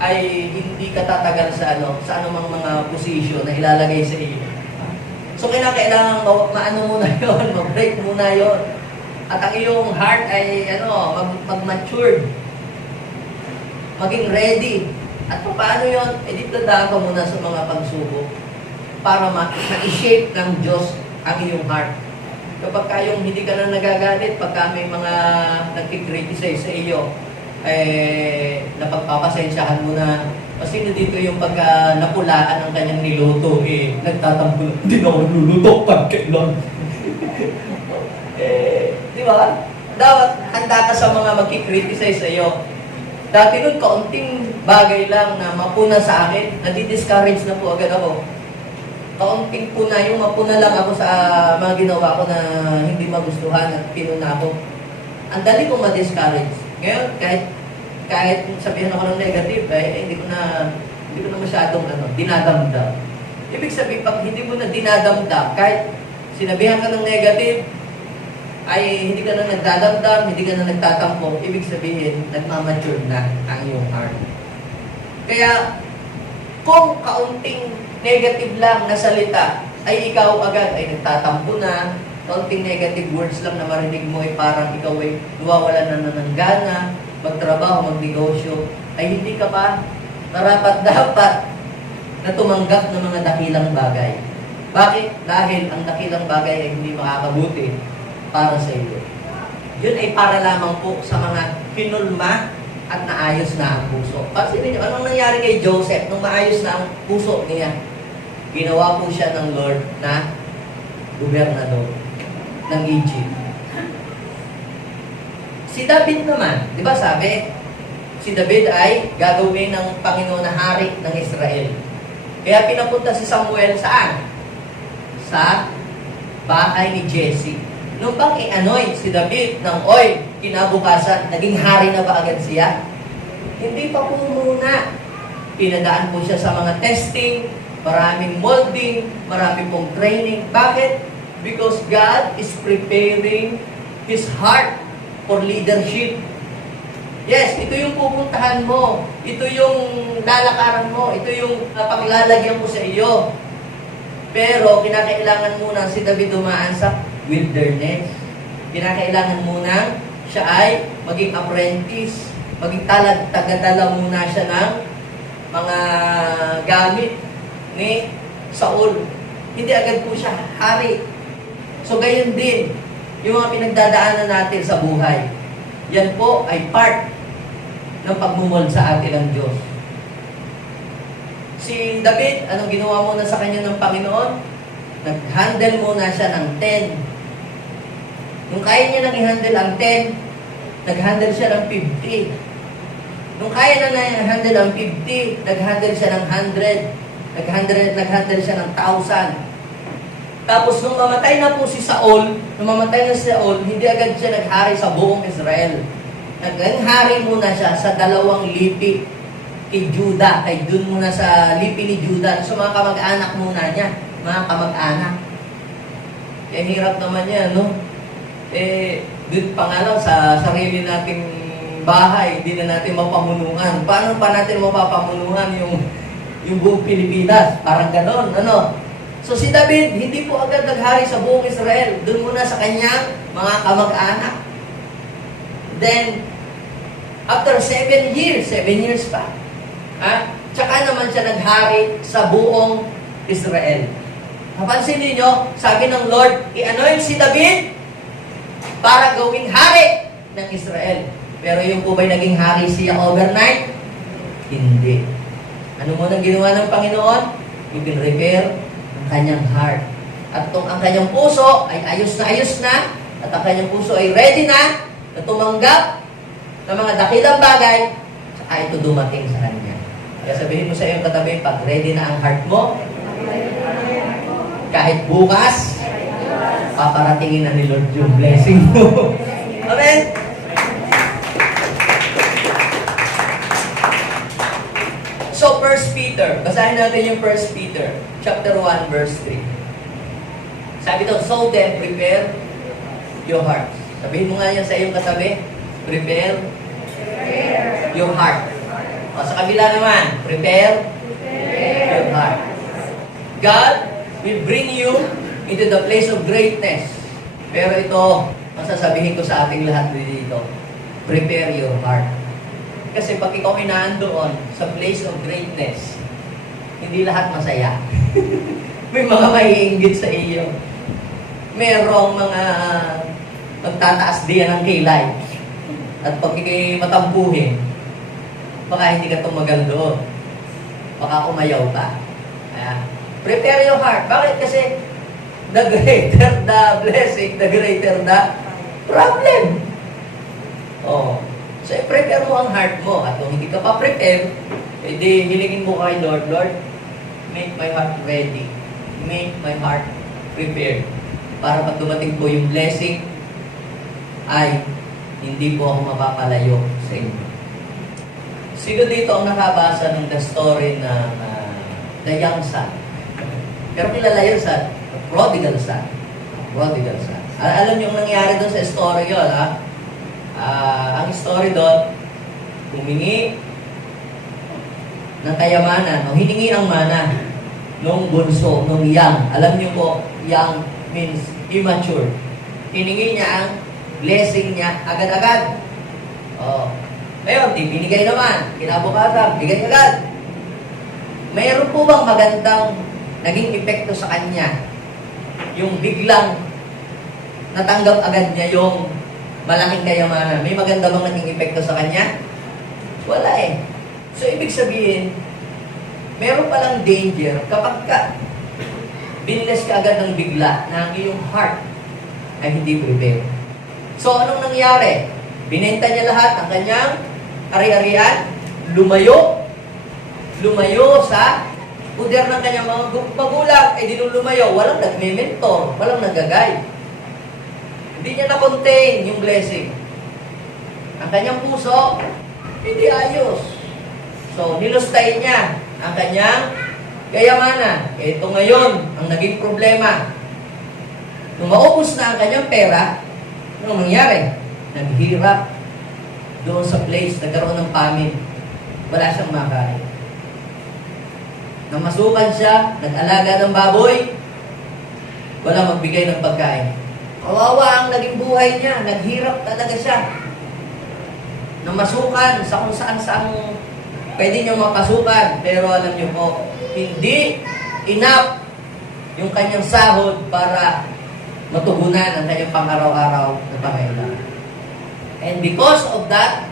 ay hindi katatagal sa anumang mga posisyon na ilalagay sa iyo. So kailangan maano muna yon, mag-break muna yon. At ang iyong heart ay mag-mature, maging ready. At paano yon? Dadaan ka muna sa mga pagsubok para ma-shape ng Diyos ang iyong heart. Kapag kayong hindi ka na nagagalit, pagka may mga nagkikriticize sa iyo, napagpapasensyahan mo na. Sino dito yung pagka napulaan ang kanyang niluto, nagtatampo na, hindi na ako niluluto, kailan? Di ba? Dapat handa ka sa mga magkikriticize sa iyo. Dati nun, kaunting bagay lang na mapuna sa akin, nadi-discourage na po agad ako. Kaunting puna, yung mapuna lang ako sa mga ginawa ko na hindi magustuhan at pinuna ako. Ang dali kong ma-discourage. Ngayon, kahit sabihan ako ng negative, hindi ko na masyadong dinadamdam. Ibig sabihin, pag hindi mo na dinadamdam, kahit sinabihan ka ng negative, ay hindi ka na nagdadamdam, hindi ka na nagtatampo, ibig sabihin, nagmamature na ang iyong heart. Kaya, kung kaunting negative lang na salita, ay ikaw agad ay nagtatampo na, kaunting negative words lang na marinig mo ay parang ikaw ay nawawalan na ng gana, magtrabaho, magnegosyo, ay hindi ka pa narapat-dapat na tumanggap ng mga dakilang bagay. Bakit? Dahil ang dakilang bagay ay hindi makakabuti para sa iyo. Yun ay para lamang po sa mga kinulma at naayos na ang puso. Pansinin niyo, anong nangyari kay Joseph nung maayos na ang puso niya? Ginawa po siya ng Lord na gobernador ng Egypt. Si David naman, di ba sabi, si David ay gagawin ng Panginoon na hari ng Israel. Kaya pinapunta si Samuel saan? Sa bahay ni Jesse. Nung bang i-anoint si David ng oil, kinabukasan, naging hari na ba agad siya? Hindi pa po muna. Pinadaan po siya sa mga testing, maraming molding, maraming pong training. Bakit? Because God is preparing His heart for leadership. Yes, ito yung pupuntahan mo. Ito yung lalakaran mo. Ito yung paglalagyan mo sa iyo. Pero, kinakailangan muna si David dumaan sa wilderness. Kinakailangan muna siya ay maging apprentice. Maging tagadala muna siya ng mga gamit ni Saul. Hindi agad po siya hari. So, gayon din, yung mga pinagdadaanan natin sa buhay, yan po ay part ng pagmumuld sa atin ng Diyos. Si David, anong ginawa muna sa kanya ng Panginoon? Nag-handle muna siya ng 10. Nung kaya niya nang i-handle ang 10, nag-handle siya ng 50. Nung kaya na na-handle ang 50, nag-handle siya ng 100. Nag-handle siya ng 1,000. Tapos nung mamatay na po si Saul, hindi agad siya naghari sa buong Israel. Naghari muna siya sa 2 lipi kay Judah, ay dun muna sa lipi ni Judah, sa mga kamag-anak muna niya, mga kamag-anak. Kaya hirap naman yan, no? Dun pa nga lang sa sarili nating bahay, hindi na natin mapamunuhan. Paano pa natin mapapamunuhan yung buong Pilipinas? Parang ganon, ano? So si David, hindi po agad naghari sa buong Israel. Doon muna sa kanyang mga kamag-anak. Then, after 7 years pa, tsaka naman siya naghari sa buong Israel. Napansin niyo, sabi ng Lord, i-anoint si David para gawing hari ng Israel. Pero yung po ba'y naging hari siya overnight? Hindi. Ano mo nang ginawa ng Panginoon? I-repair kanyang heart. At ang kanyang puso ay ayos na, at ang kanyang puso ay ready na tumanggap ng mga dakilang bagay, saka ito dumating sa Kaya sabihin mo sa iyong katabi, pag ready na ang heart mo, kahit bukas, paparatingin na ni Lord yung blessing mo. Amen? So, 1 Peter, basahin natin yung 1 Peter, chapter 1, verse 3. Sabi doon, so then, prepare your hearts. Sabihin mo nga yan sa iyong katabi, prepare your heart. O, sa kabila naman, prepare your heart. God will bring you into the place of greatness. Pero ito, ang sasabihin ko sa ating lahat dito, prepare your heart. Kasi pag ikaw ay naandoon sa place of greatness, hindi lahat masaya. May mga maiinggit sa iyo. Merong mga magtataas diyan ng kilay. At pag ikay matampuhin, baka hindi ka tumagal doon. Baka umayaw ka. Prepare your heart. Bakit? Kasi the greater the blessing, the greater the problem. Oh. So, prepare mo ang heart mo. At kung hindi ka pa prepare, edi hilingin mo kay Lord, Lord, make my heart ready. Make my heart prepared. Para pag dumating po yung blessing, ay hindi po ako mapapalayo sa inyo. Sino dito ang nakabasa ng the story ng the young son? Pero kilala yun sa prodigal son. Prodigal son. Alam niyo ang nangyari doon sa story yun, ha? Ang story doon, humingi ng kayamanan, o hiningi ng mana nung bunso, nung young. Alam niyo po, young means immature. Hiningi niya ang blessing niya agad-agad. Oh. Ngayon, di binigay naman. Kinabukasan, bigay agad. Mayroon po bang magandang naging epekto sa kanya? Yung biglang natanggap agad niya yung malaking kayamanan. May maganda bang naging epekto sa kanya? Wala eh. So, ibig sabihin, meron palang danger kapag ka binles ka agad ng bigla na ang iyong heart ay hindi prepared. So, anong nangyari? Binenta niya lahat ang kanyang ari-arian, lumayo sa puder ng kanyang mga magulang, ay lumayo, walang nagme-mentor, walang nag-guide. Hindi niya na-contain yung blessing. Ang kanyang puso, hindi ayos. So, nilustay niya ang kanyang kayamanan. Ito ngayon, ang naging problema. Nung maubos na ang kanyang pera, anong nangyari? Naghirap doon sa place, nagkaroon ng famine. Wala siyang makain. Namasukan siya, nag-alaga ng baboy, wala magbigay ng pagkain. Kawawa ang naging buhay niya, naghirap talaga siya. Namasukan sa kung saan pwede niyo mapasukan, pero alam niyo po, hindi enough yung kanyang sahod para matugunan ang kanyang pang-araw-araw na pangailangan. And because of that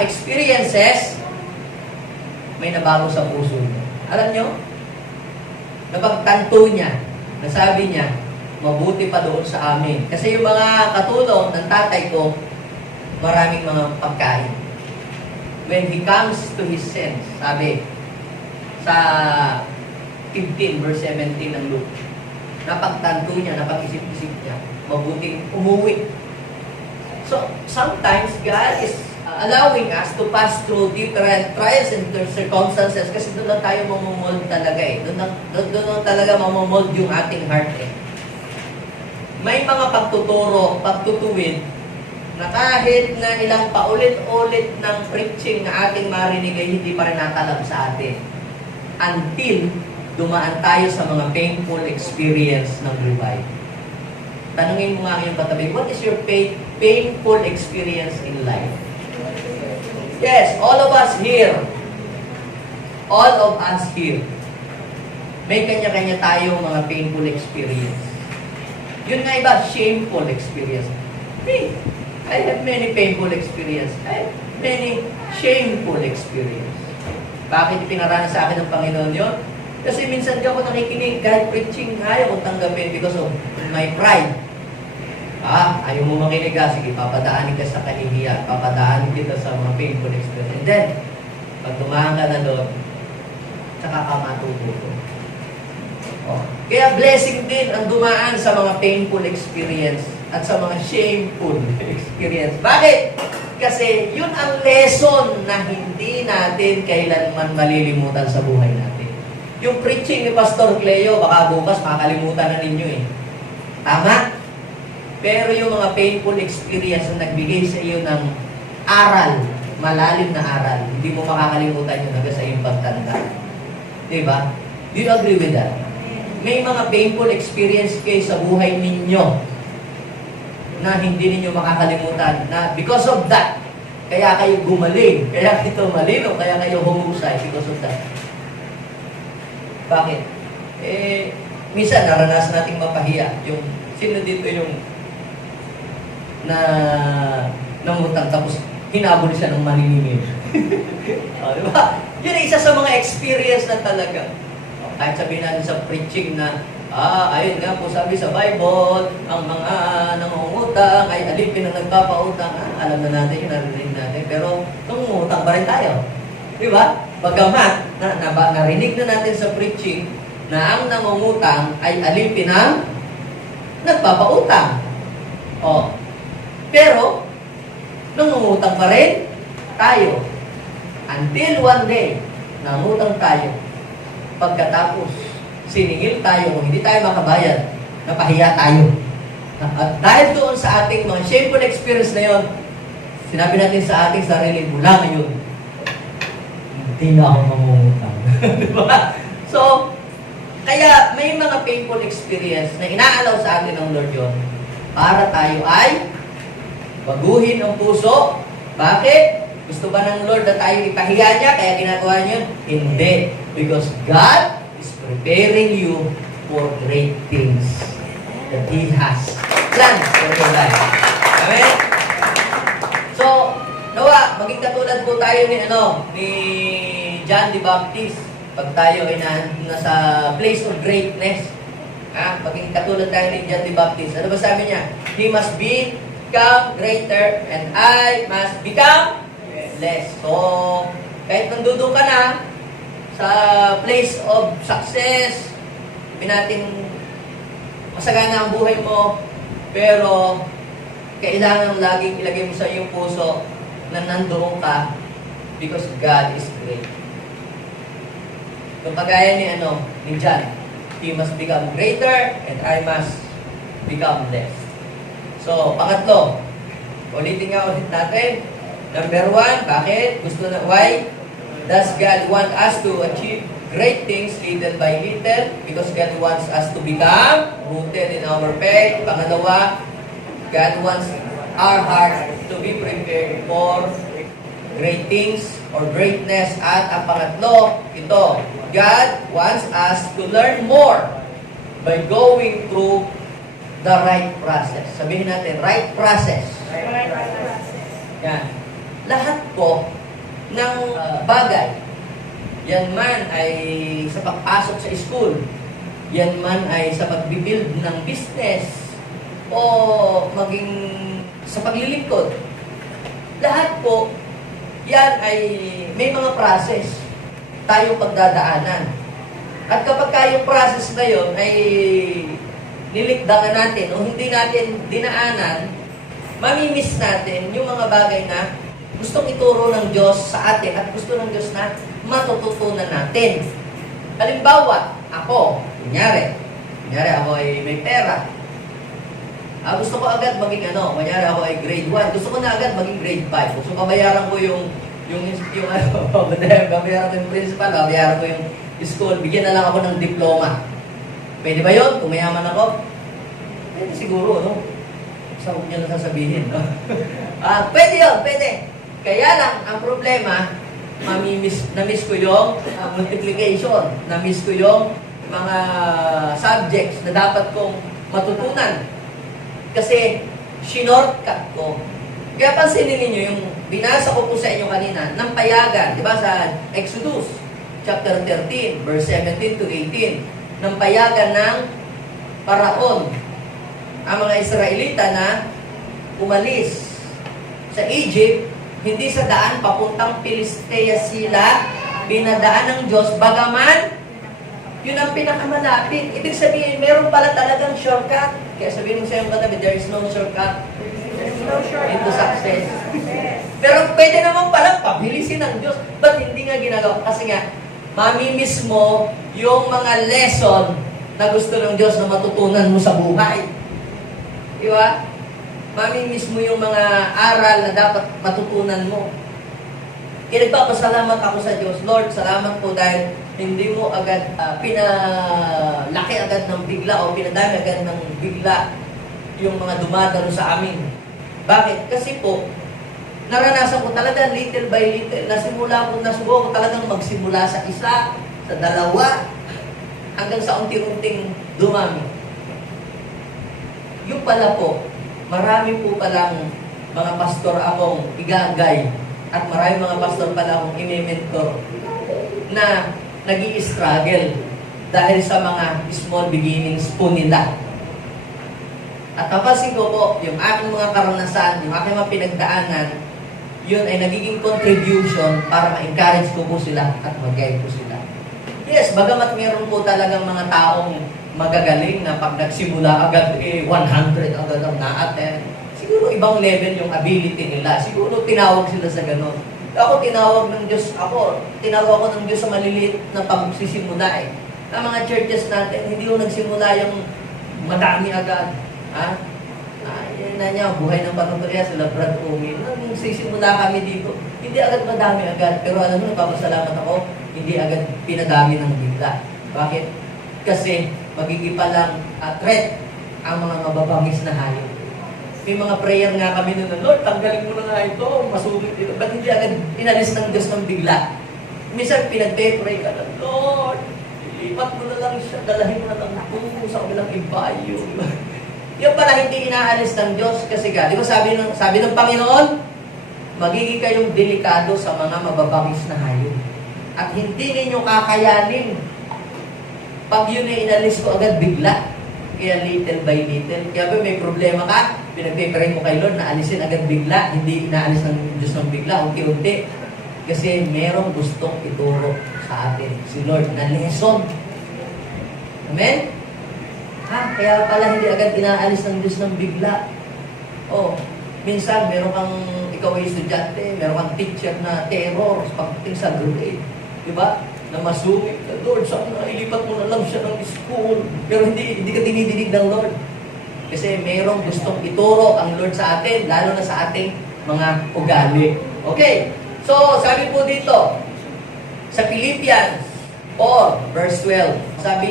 experiences, may nabago sa puso niya. Alam niyo, napagtanto niya, nasabi niya, mabuti pa doon sa amin. Kasi yung mga katulong ng tatay ko, maraming mga pagkain. When he comes to his sense, sabi, sa 15 verse 17 ng Luke, napagtanto niya, napag-isip-isip niya, mabuting umuwi. So, sometimes God is allowing us to pass through different trials and circumstances kasi doon lang tayo mamumold talaga eh. Doon lang talaga mamumold yung ating heart eh. May mga pagtuturo, pagtutuwid, na kahit na ilang paulit-ulit ng preaching na ating marinig ay hindi pa rin natalab sa atin. Until dumaan tayo sa mga painful experience ng revival. Tanungin mo nga yung katabi, what is your painful experience in life? Yes, all of us here. All of us here. May kanya-kanya tayo mga painful experience. Yun nga iba, shameful experience. Me, I have many painful experience. I have many shameful experience. Bakit pinaranas sa akin ng Panginoon yun? Kasi minsan di ako nakikinig, kahit preaching, ayaw ko tanggapin because of my pride. Ayaw mo makinig ka, sige, papadaanin ka sa kahihiyan, papadaanin kita sa mga painful experience. And then, Pag dumaan ka na doon, tsaka ka matututo. Oh. Kaya blessing din ang dumaan sa mga painful experience at sa mga shameful experience. Bakit? Kasi yun ang lesson na hindi natin kailanman malilimutan sa buhay natin. Yung preaching ni Pastor Cleo, baka bukas makakalimutan na ninyo eh. Tama? Pero yung mga painful experience na nagbigay sa iyo ng aral, malalim na aral, hindi mo makakalimutan yun hanggang sa iyong pagtanda. Diba? Do you agree with that? May mga painful experience kayo sa buhay ninyo na hindi ninyo makakalimutan na because of that, kaya kayo gumaling, kaya kayo tumalino, kaya kayo humusay because of that. Bakit? Minsan naranasan nating mapahiya. Yung, sino dito yung nangutang tapos hinabol siya ng maniningil. Diba? Yun ay isa sa mga experience na talaga. Kahit sabihin natin sa preaching na, ayun nga po sabi sa Bible, ang mga nangungutang ay alipin ang nagpapautang. Alam na natin, yun narinig natin. Pero nangungutang pa rin tayo. Di ba? Bagamat, narinig na natin sa preaching na ang nangungutang ay alipin ang nagpapautang. O. Pero, nangungutang pa rin tayo. Until one day, nangutang tayo. Pagkatapos, siningil tayo, kung hindi tayo makabayad, napahiya tayo. At dahil doon sa ating mga shameful experience na yon, sinabi natin sa ating sarili, mula ngayon, hindi na ako mangungutang. Diba? So, kaya may mga painful experience na inaalaw sa atin ng Lord yun para tayo ay baguhin ang puso. Bakit? Gusto ba ng Lord na tayo ipahiya niya kaya ginagawa niyo? Hindi. Because God is preparing you for great things that He has planned for your life. Amen? So, nawa, maging katulad po tayo ni John the Baptist. Pag tayo ay nasa place of greatness, maging katulad tayo ni John the Baptist. Ano ba sabi niya? He must become greater and I must become less. So, kahit nandudong ka na sa place of success, sabi natin masagana ang buhay mo, pero kailangan laging ilagay mo sa iyong puso na nandoon ka because God is great. Kung kagaya ni John, he must become greater and I must become less. So, pangatlo, ulitin natin. Number one, bakit? Why does God want us to achieve great things little by little? Because God wants us to become rooted in our faith. Pangalawa, God wants our heart to be prepared for great things or greatness. At ang pangatlo, ito, God wants us to learn more by going through the right process. Sabihin natin, right process. Right process. Yan. Lahat po ng bagay, yan man ay sa pagpasok sa school, yan man ay sa pagbibuild ng business, o maging sa paglilingkod, lahat po, yan ay may mga process tayong pagdadaanan. At kapag yung process na yun ay nilikdangan natin o hindi natin dinaanan, mamimiss natin yung mga bagay na gustong ituro ng Diyos sa atin at gusto ng Diyos na matututunan natin. Halimbawa, kunyari ako ay may pera. Gusto ko agad maging kunyari ako ay grade 1. Gusto ko na agad maging grade 5. Gusto ko bayaran ko yung babayaran ko yung principal, babayaran ko yung school, bigyan na lang ako ng diploma. Pwede ba yun? Kung mayaman ako? Pwede siguro, no? Sa huwag nyo na sasabihin, no? Pwede yun, pwede. Kaya lang, ang problema, na-miss ko yung multiplication, na-miss ko yung mga subjects na dapat kong matutunan. Kasi, shinortcut ko. Kaya pansinin ninyo yung binasa ko po sa inyo kanina, ng payagan, di ba sa Exodus, chapter 13, verse 17 to 18, ng payagan ng Paraon, ang mga Israelita na umalis sa Egypt Hindi sa daan papuntang Pilistea sila binadaan ng Diyos, bagaman yun ang pinakamalapit. Ibig sabihin, meron pala talagang shortcut. Kaya sabihin mo sa iyong katabi, there is no shortcut into success. Pero pwede naman pala pabilisin ng Diyos. Ba't hindi nga ginagawa? Kasi nga, mamimiss mo yung mga lesson na gusto ng Diyos na matutunan mo sa buhay. Di ba? Mamimiss mo yung mga aral na dapat matutunan mo. Kaya nagpapasalamat ako sa Diyos. Lord, salamat po dahil hindi mo agad pinalaki agad ng bigla o pinadami agad ng bigla yung mga dumadalo sa amin. Bakit? Kasi po, naranasan ko talaga little by little. Nasubukan ko talagang magsimula sa isa, sa dalawa, hanggang sa unti-unting dumami. Yung pala po, marami po palang mga pastor akong igagay at marami mga pastor pala akong i-mentor na nag-i-struggle dahil sa mga small beginnings po nila. At napansin ko po, yung aking mga karanasan, yung aking mga pinagdaanan, yun ay nagiging contribution para ma-encourage ko po sila at mag-guide po sila. Yes, bagamat meron po talagang mga taong magagaling na pag nagsimula agad, 100 agad ang na-attend. Siguro ibang level yung ability nila. Siguro tinawag sila sa ganun. Ako tinawag ng Diyos ko ng Diyos sa maliliit na pagsisimula eh. Ang mga churches natin, hindi ko nagsimula yung madami agad. Yan na niya, buhay ng panatorya, sila Brad Omi. Nung sisimula kami dito, hindi agad madami agad. Pero alam mo, nagpapasalamat ako, hindi agad pinadami ng bigla. Bakit? Kasi magigipa lang threat ang mga mababangis na hayop. May mga prayer nga kami nun, Lord, tanggalin mo na nga ito, masugit ito. Ba't hindi agad inalis ng Diyos ng bigla? Minsan pinagpe-pray ka na, Lord, ilipat mo na lang siya, dalahin mo na lang ito sa kabilang ibayo. Yung pala hindi inaalis ng Diyos kasi di ba sabi ng Panginoon, magiging kayong delikado sa mga mababangis na hayop. At hindi ninyo kakayanin pag yun ay inalis ko agad bigla. Kaya little by little. Kaya ba may problema ka, pinagpipray mo kay Lord na alisin agad bigla, hindi inaalis ng Diyos ng bigla, unti-unti. Kasi merong gustong ituro sa atin si Lord na lesson. Amen? Kaya pala hindi agad inaalis ng Diyos ng bigla. Minsan meron kang, ikaw ay estudyante, meron kang teacher na terror pagdating sa grade. Diba? Na masungit na, Lord, sana ilipat mo na lang siya ng school. Pero hindi ka dinidinig ng Lord. Kasi mayroong gustong ituro ang Lord sa atin, lalo na sa ating mga ugali. Okay, so sabi po dito, sa Philippians 4, verse 12, sabi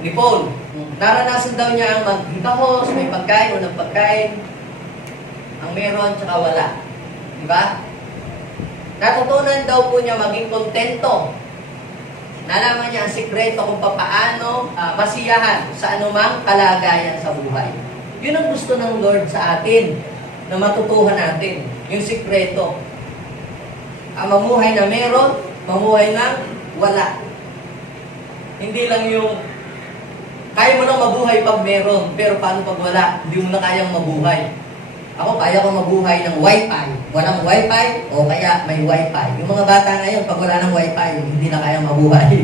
ni Paul, naranasan daw niya ang maghikahos, may pagkain o ng pagkain, ang meron tsaka wala. Diba? Natutunan daw po niya maging kontento. Nalaman niya ang sikreto kung paano masiyahan sa anumang kalagayan sa buhay. Yun ang gusto ng Lord sa atin, na matutuhan natin. Yung sikreto. Ang mamuhay na meron, mamuhay na wala. Hindi lang yung, kaya mo lang mabuhay pag meron, pero paano pag wala? Hindi mo na kayang mabuhay. Ako, kaya ko mabuhay ng wifi. Walang wifi, o kaya may wifi. Yung mga bata ngayon, pag wala ng wifi, hindi na kayang mabuhay.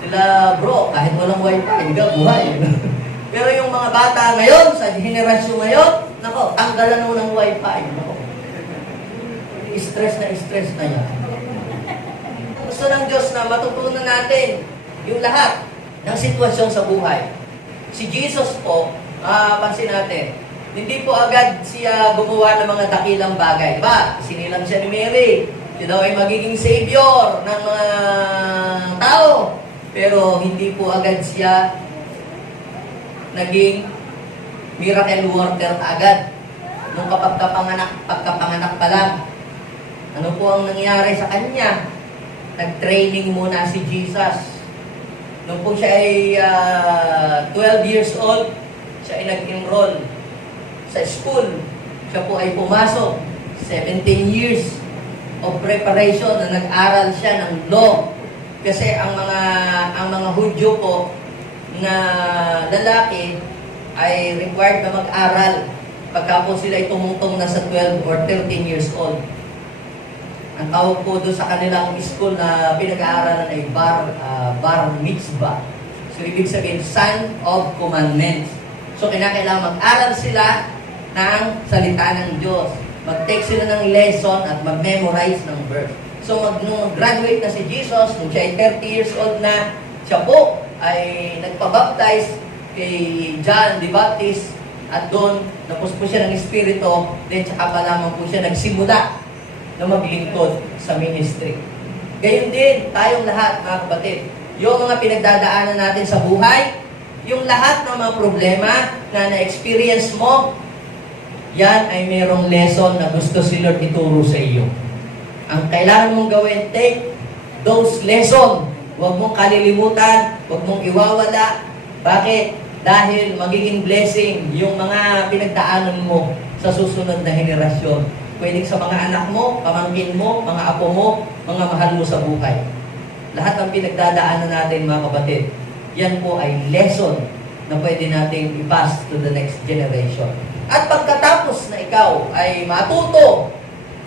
Sila, bro, kahit walang wifi, hindi ka buhay. Pero yung mga bata ngayon, sa henerasyon ngayon, nako, tanggalan mo ng wifi. Nako. Stress na yan. Gusto ng Diyos na matutunan natin yung lahat ng sitwasyon sa buhay. Si Jesus po, pansin natin, hindi po agad siya gumawa ng mga dakilang bagay. Diba? Sinilang siya ni Mary. Siya daw ay magiging savior ng mga tao. Pero hindi po agad siya naging miracle worker agad. Nung pagkapanganak pa lang. Ano po ang nangyari sa kanya? Nag-training muna si Jesus. Nung po siya ay 12 years old, siya ay nag-enroll sa school. Siya po ay pumasok. 17 years of preparation na nag-aral siya ng law. Kasi ang mga Hudyo po na lalaki ay required na mag-aral pagka po sila tumungtong na sa 12 or 13 years old. Ang tawag po doon sa kanilang school na pinag-aaralan ay bar mitzvah. So, ibig sabihin, son of commandments. So, kinakailangan mag-aral sila ng salita ng Diyos. Mag-take sila ng lesson at mag-memorize ng verse. So, nung mag-graduate na si Jesus, nung siya ay 30 years old na, siya po ay nagpabaptize kay John the Baptist at doon, napos po siya ng Espiritu, then saka pa lamang po siya nagsimula na maglingkod sa ministry. Gayon din, tayong lahat, mga kapatid, yung mga pinagdadaanan natin sa buhay, yung lahat ng mga problema na na-experience mo, yan ay mayroong lesson na gusto si Lord ituro sa iyo. Ang kailangan mong gawin, take those lesson. Huwag mong kalilimutan, huwag mong iwawala. Bakit? Dahil magiging blessing yung mga pinagdaanan mo sa susunod na henerasyon. Pwede sa mga anak mo, pamangkin mo, mga apo mo, mga mahal mo sa buhay. Lahat ng pinagdadaanan natin, mga kapatid, yan po ay lesson na pwede nating i-pass to the next generation. At pagkatapos na ikaw ay matuto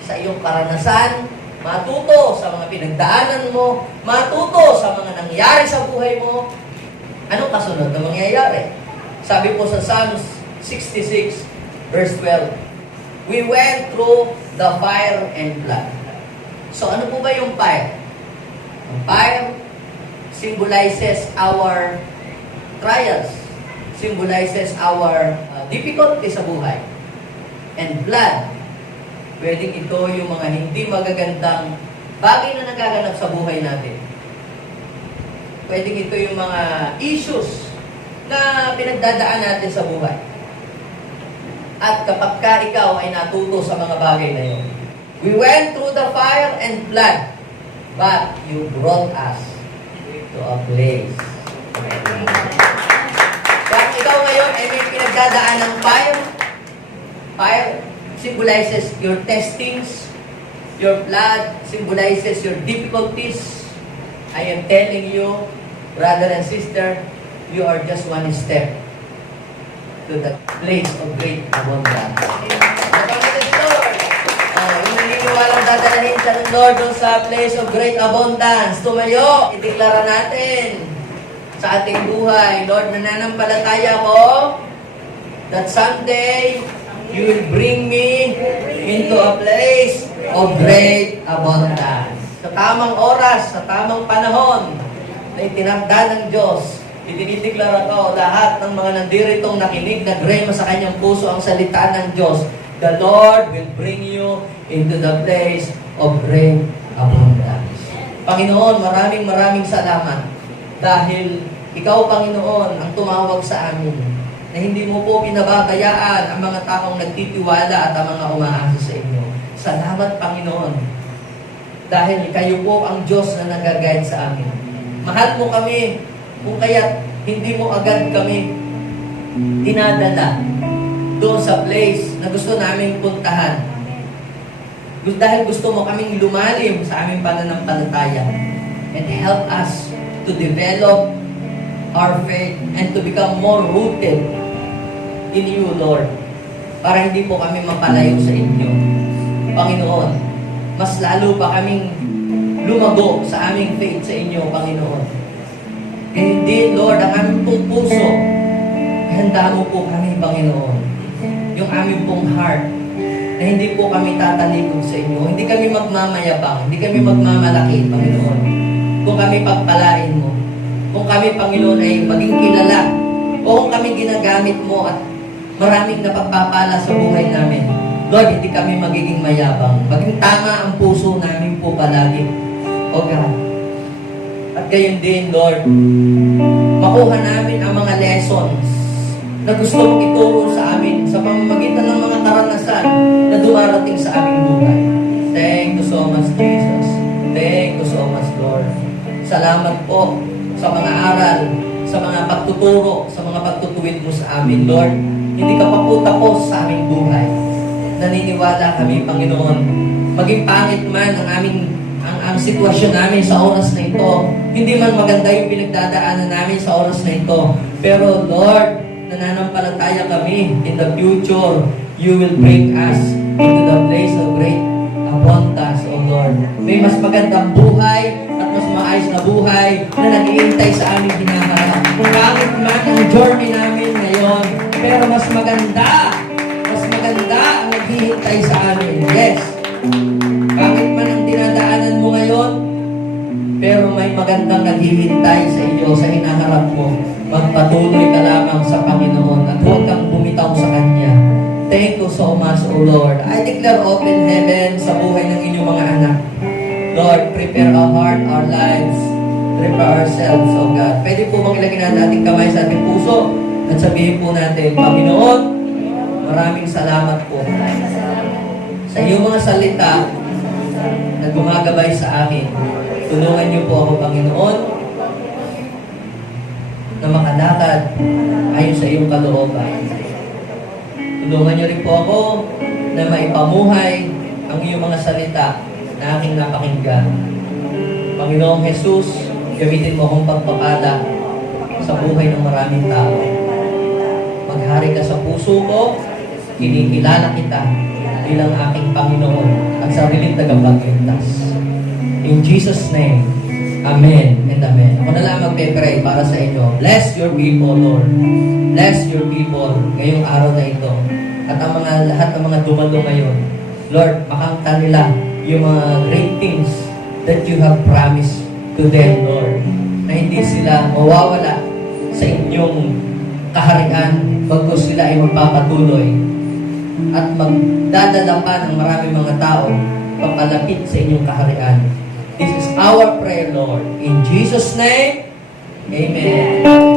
sa iyong karanasan, matuto sa mga pinagdaanan mo, matuto sa mga nangyari sa buhay mo, anong kasunod na mangyayari? Sabi po sa Psalms 66, verse 12, we went through the fire and flood. So ano po ba yung fire? Ang fire symbolizes our trials, symbolizes our difficulty sa buhay. And blood, pwedeng ito yung mga hindi magagandang bagay na nagaganap sa buhay natin. Pwedeng ito yung mga issues na pinagdadaan natin sa buhay. At kapag ka ikaw ay natuto sa mga bagay na yun, we went through the fire and flood, but you brought us to a place. Kaya ikaw ngayon ay may pinagdadaan ng fire. Fire symbolizes your testings. Your flood symbolizes your difficulties. I am telling you, brother and sister, you are just one step to the place of great abundance. Yung naniniwalang dadalhin ka ng Lord doon sa place of great abundance, tumayo, ideklara natin sa ating buhay, Lord, nananampalataya ko that someday you will bring me into a place of great abundance. Sa tamang oras, sa tamang panahon na itinakda ng Diyos, itinideklara ko lahat ng mga nandiritong nakinig, nagrema sa kanyang puso ang salita ng Diyos. The Lord will bring you into the place of great abundance. Panginoon, maraming salamat dahil Ikaw, Panginoon, ang tumawag sa amin na hindi mo po pinababayaan ang mga taong nagtitiwala at ang mga umaasa sa inyo. Salamat, Panginoon, dahil kayo po ang Diyos na nag-guide sa amin. Mahal mo kami, kung kaya't hindi mo agad kami dinadala doon sa place na gusto namin puntahan. Dahil gusto mo kaming lumalim sa aming pananampalataya and help us to develop our faith and to become more rooted in you, Lord, para hindi po kami mapalayo sa inyo. Panginoon, mas lalo pa kaming lumago sa aming faith sa inyo, Panginoon. And indeed, Lord, ang aming pong puso, handa mo po kami, Panginoon. Yung aming pong heart, na hindi po kami tatalikod sa inyo. Hindi kami magmamayabang, hindi kami magmamalaki, Panginoon. Kung kami pagpalain mo, kung kami, Panginoon, ay maging kilala, o kung kami ginagamit mo at maraming napagpapala sa buhay namin, Lord, hindi kami magiging mayabang. Maging tama ang puso namin po palagi. O God. At gayon din, Lord, makuha namin ang mga lessons na gusto mong ituro sa amin sa pamamagitan ng mga karanasan na dumarating sa aming buhay. Thank you so much, Jesus. Thank you so much, Lord. Salamat po sa mga aral, sa mga pagtuturo, sa mga pagtutuwid mo sa amin, Lord. Hindi ka pa po tapos sa aming buhay. Naniniwala kami, Panginoon, maging pangit man ang sitwasyon namin sa oras na ito, hindi man maganda yung pinagdadaanan namin sa oras na ito, pero Lord, nananampalataya kami in the future, you will bring us into the place of great abundance, O Lord. May mas magandang buhay at mas maayos na buhay na nag-iintay sa aming hinaharap. Pangit man ang journey namin ngayon, pero mas maganda ang naghihintay sa amin. Yes. Pangit man ang dinadaanan mo ngayon, pero may magandang naghihintay sa iyo, sa hinaharap mo. Magpatuloy ka lamang sa Panginoon at huwag kang bumitaw sa Kanya. Thank you so much, O Lord. I declare open heaven sa buhay ng inyong mga anak. Lord, prepare our heart, our lives, prepare ourselves, O God. Pwede po bang ilagay natin ating kamay sa ating puso at sabihin po natin, Panginoon, maraming salamat po sa iyong mga salita na gumagabay sa akin. Tulungan niyo po ako, Panginoon, na makalakad ayon sa iyong kalooban. Tulungan niyo rin po ako na maipamuhay ang iyong mga salita na aking napakinggan. Panginoong Jesus, gamitin mo akong pagpapala sa buhay ng maraming tao. Maghari ka sa puso ko, kinikilala kita bilang aking Panginoon at sariling tagapagligtas. In Jesus' name, Amen and Amen. Ako na lang magpe-pray para sa inyo. Bless your people, Lord. Bless your people ngayong araw na ito. At ang lahat ng mga dumalo ngayon, Lord, makangta nila yung mga great things that you have promised to them, Lord. Na hindi sila mawawala sa inyong kaharian bagkus sila ay magpapatuloy at magdadala pa ng maraming mga tao papalapit sa inyong kaharian. This is our prayer, Lord. In Jesus' name, Amen.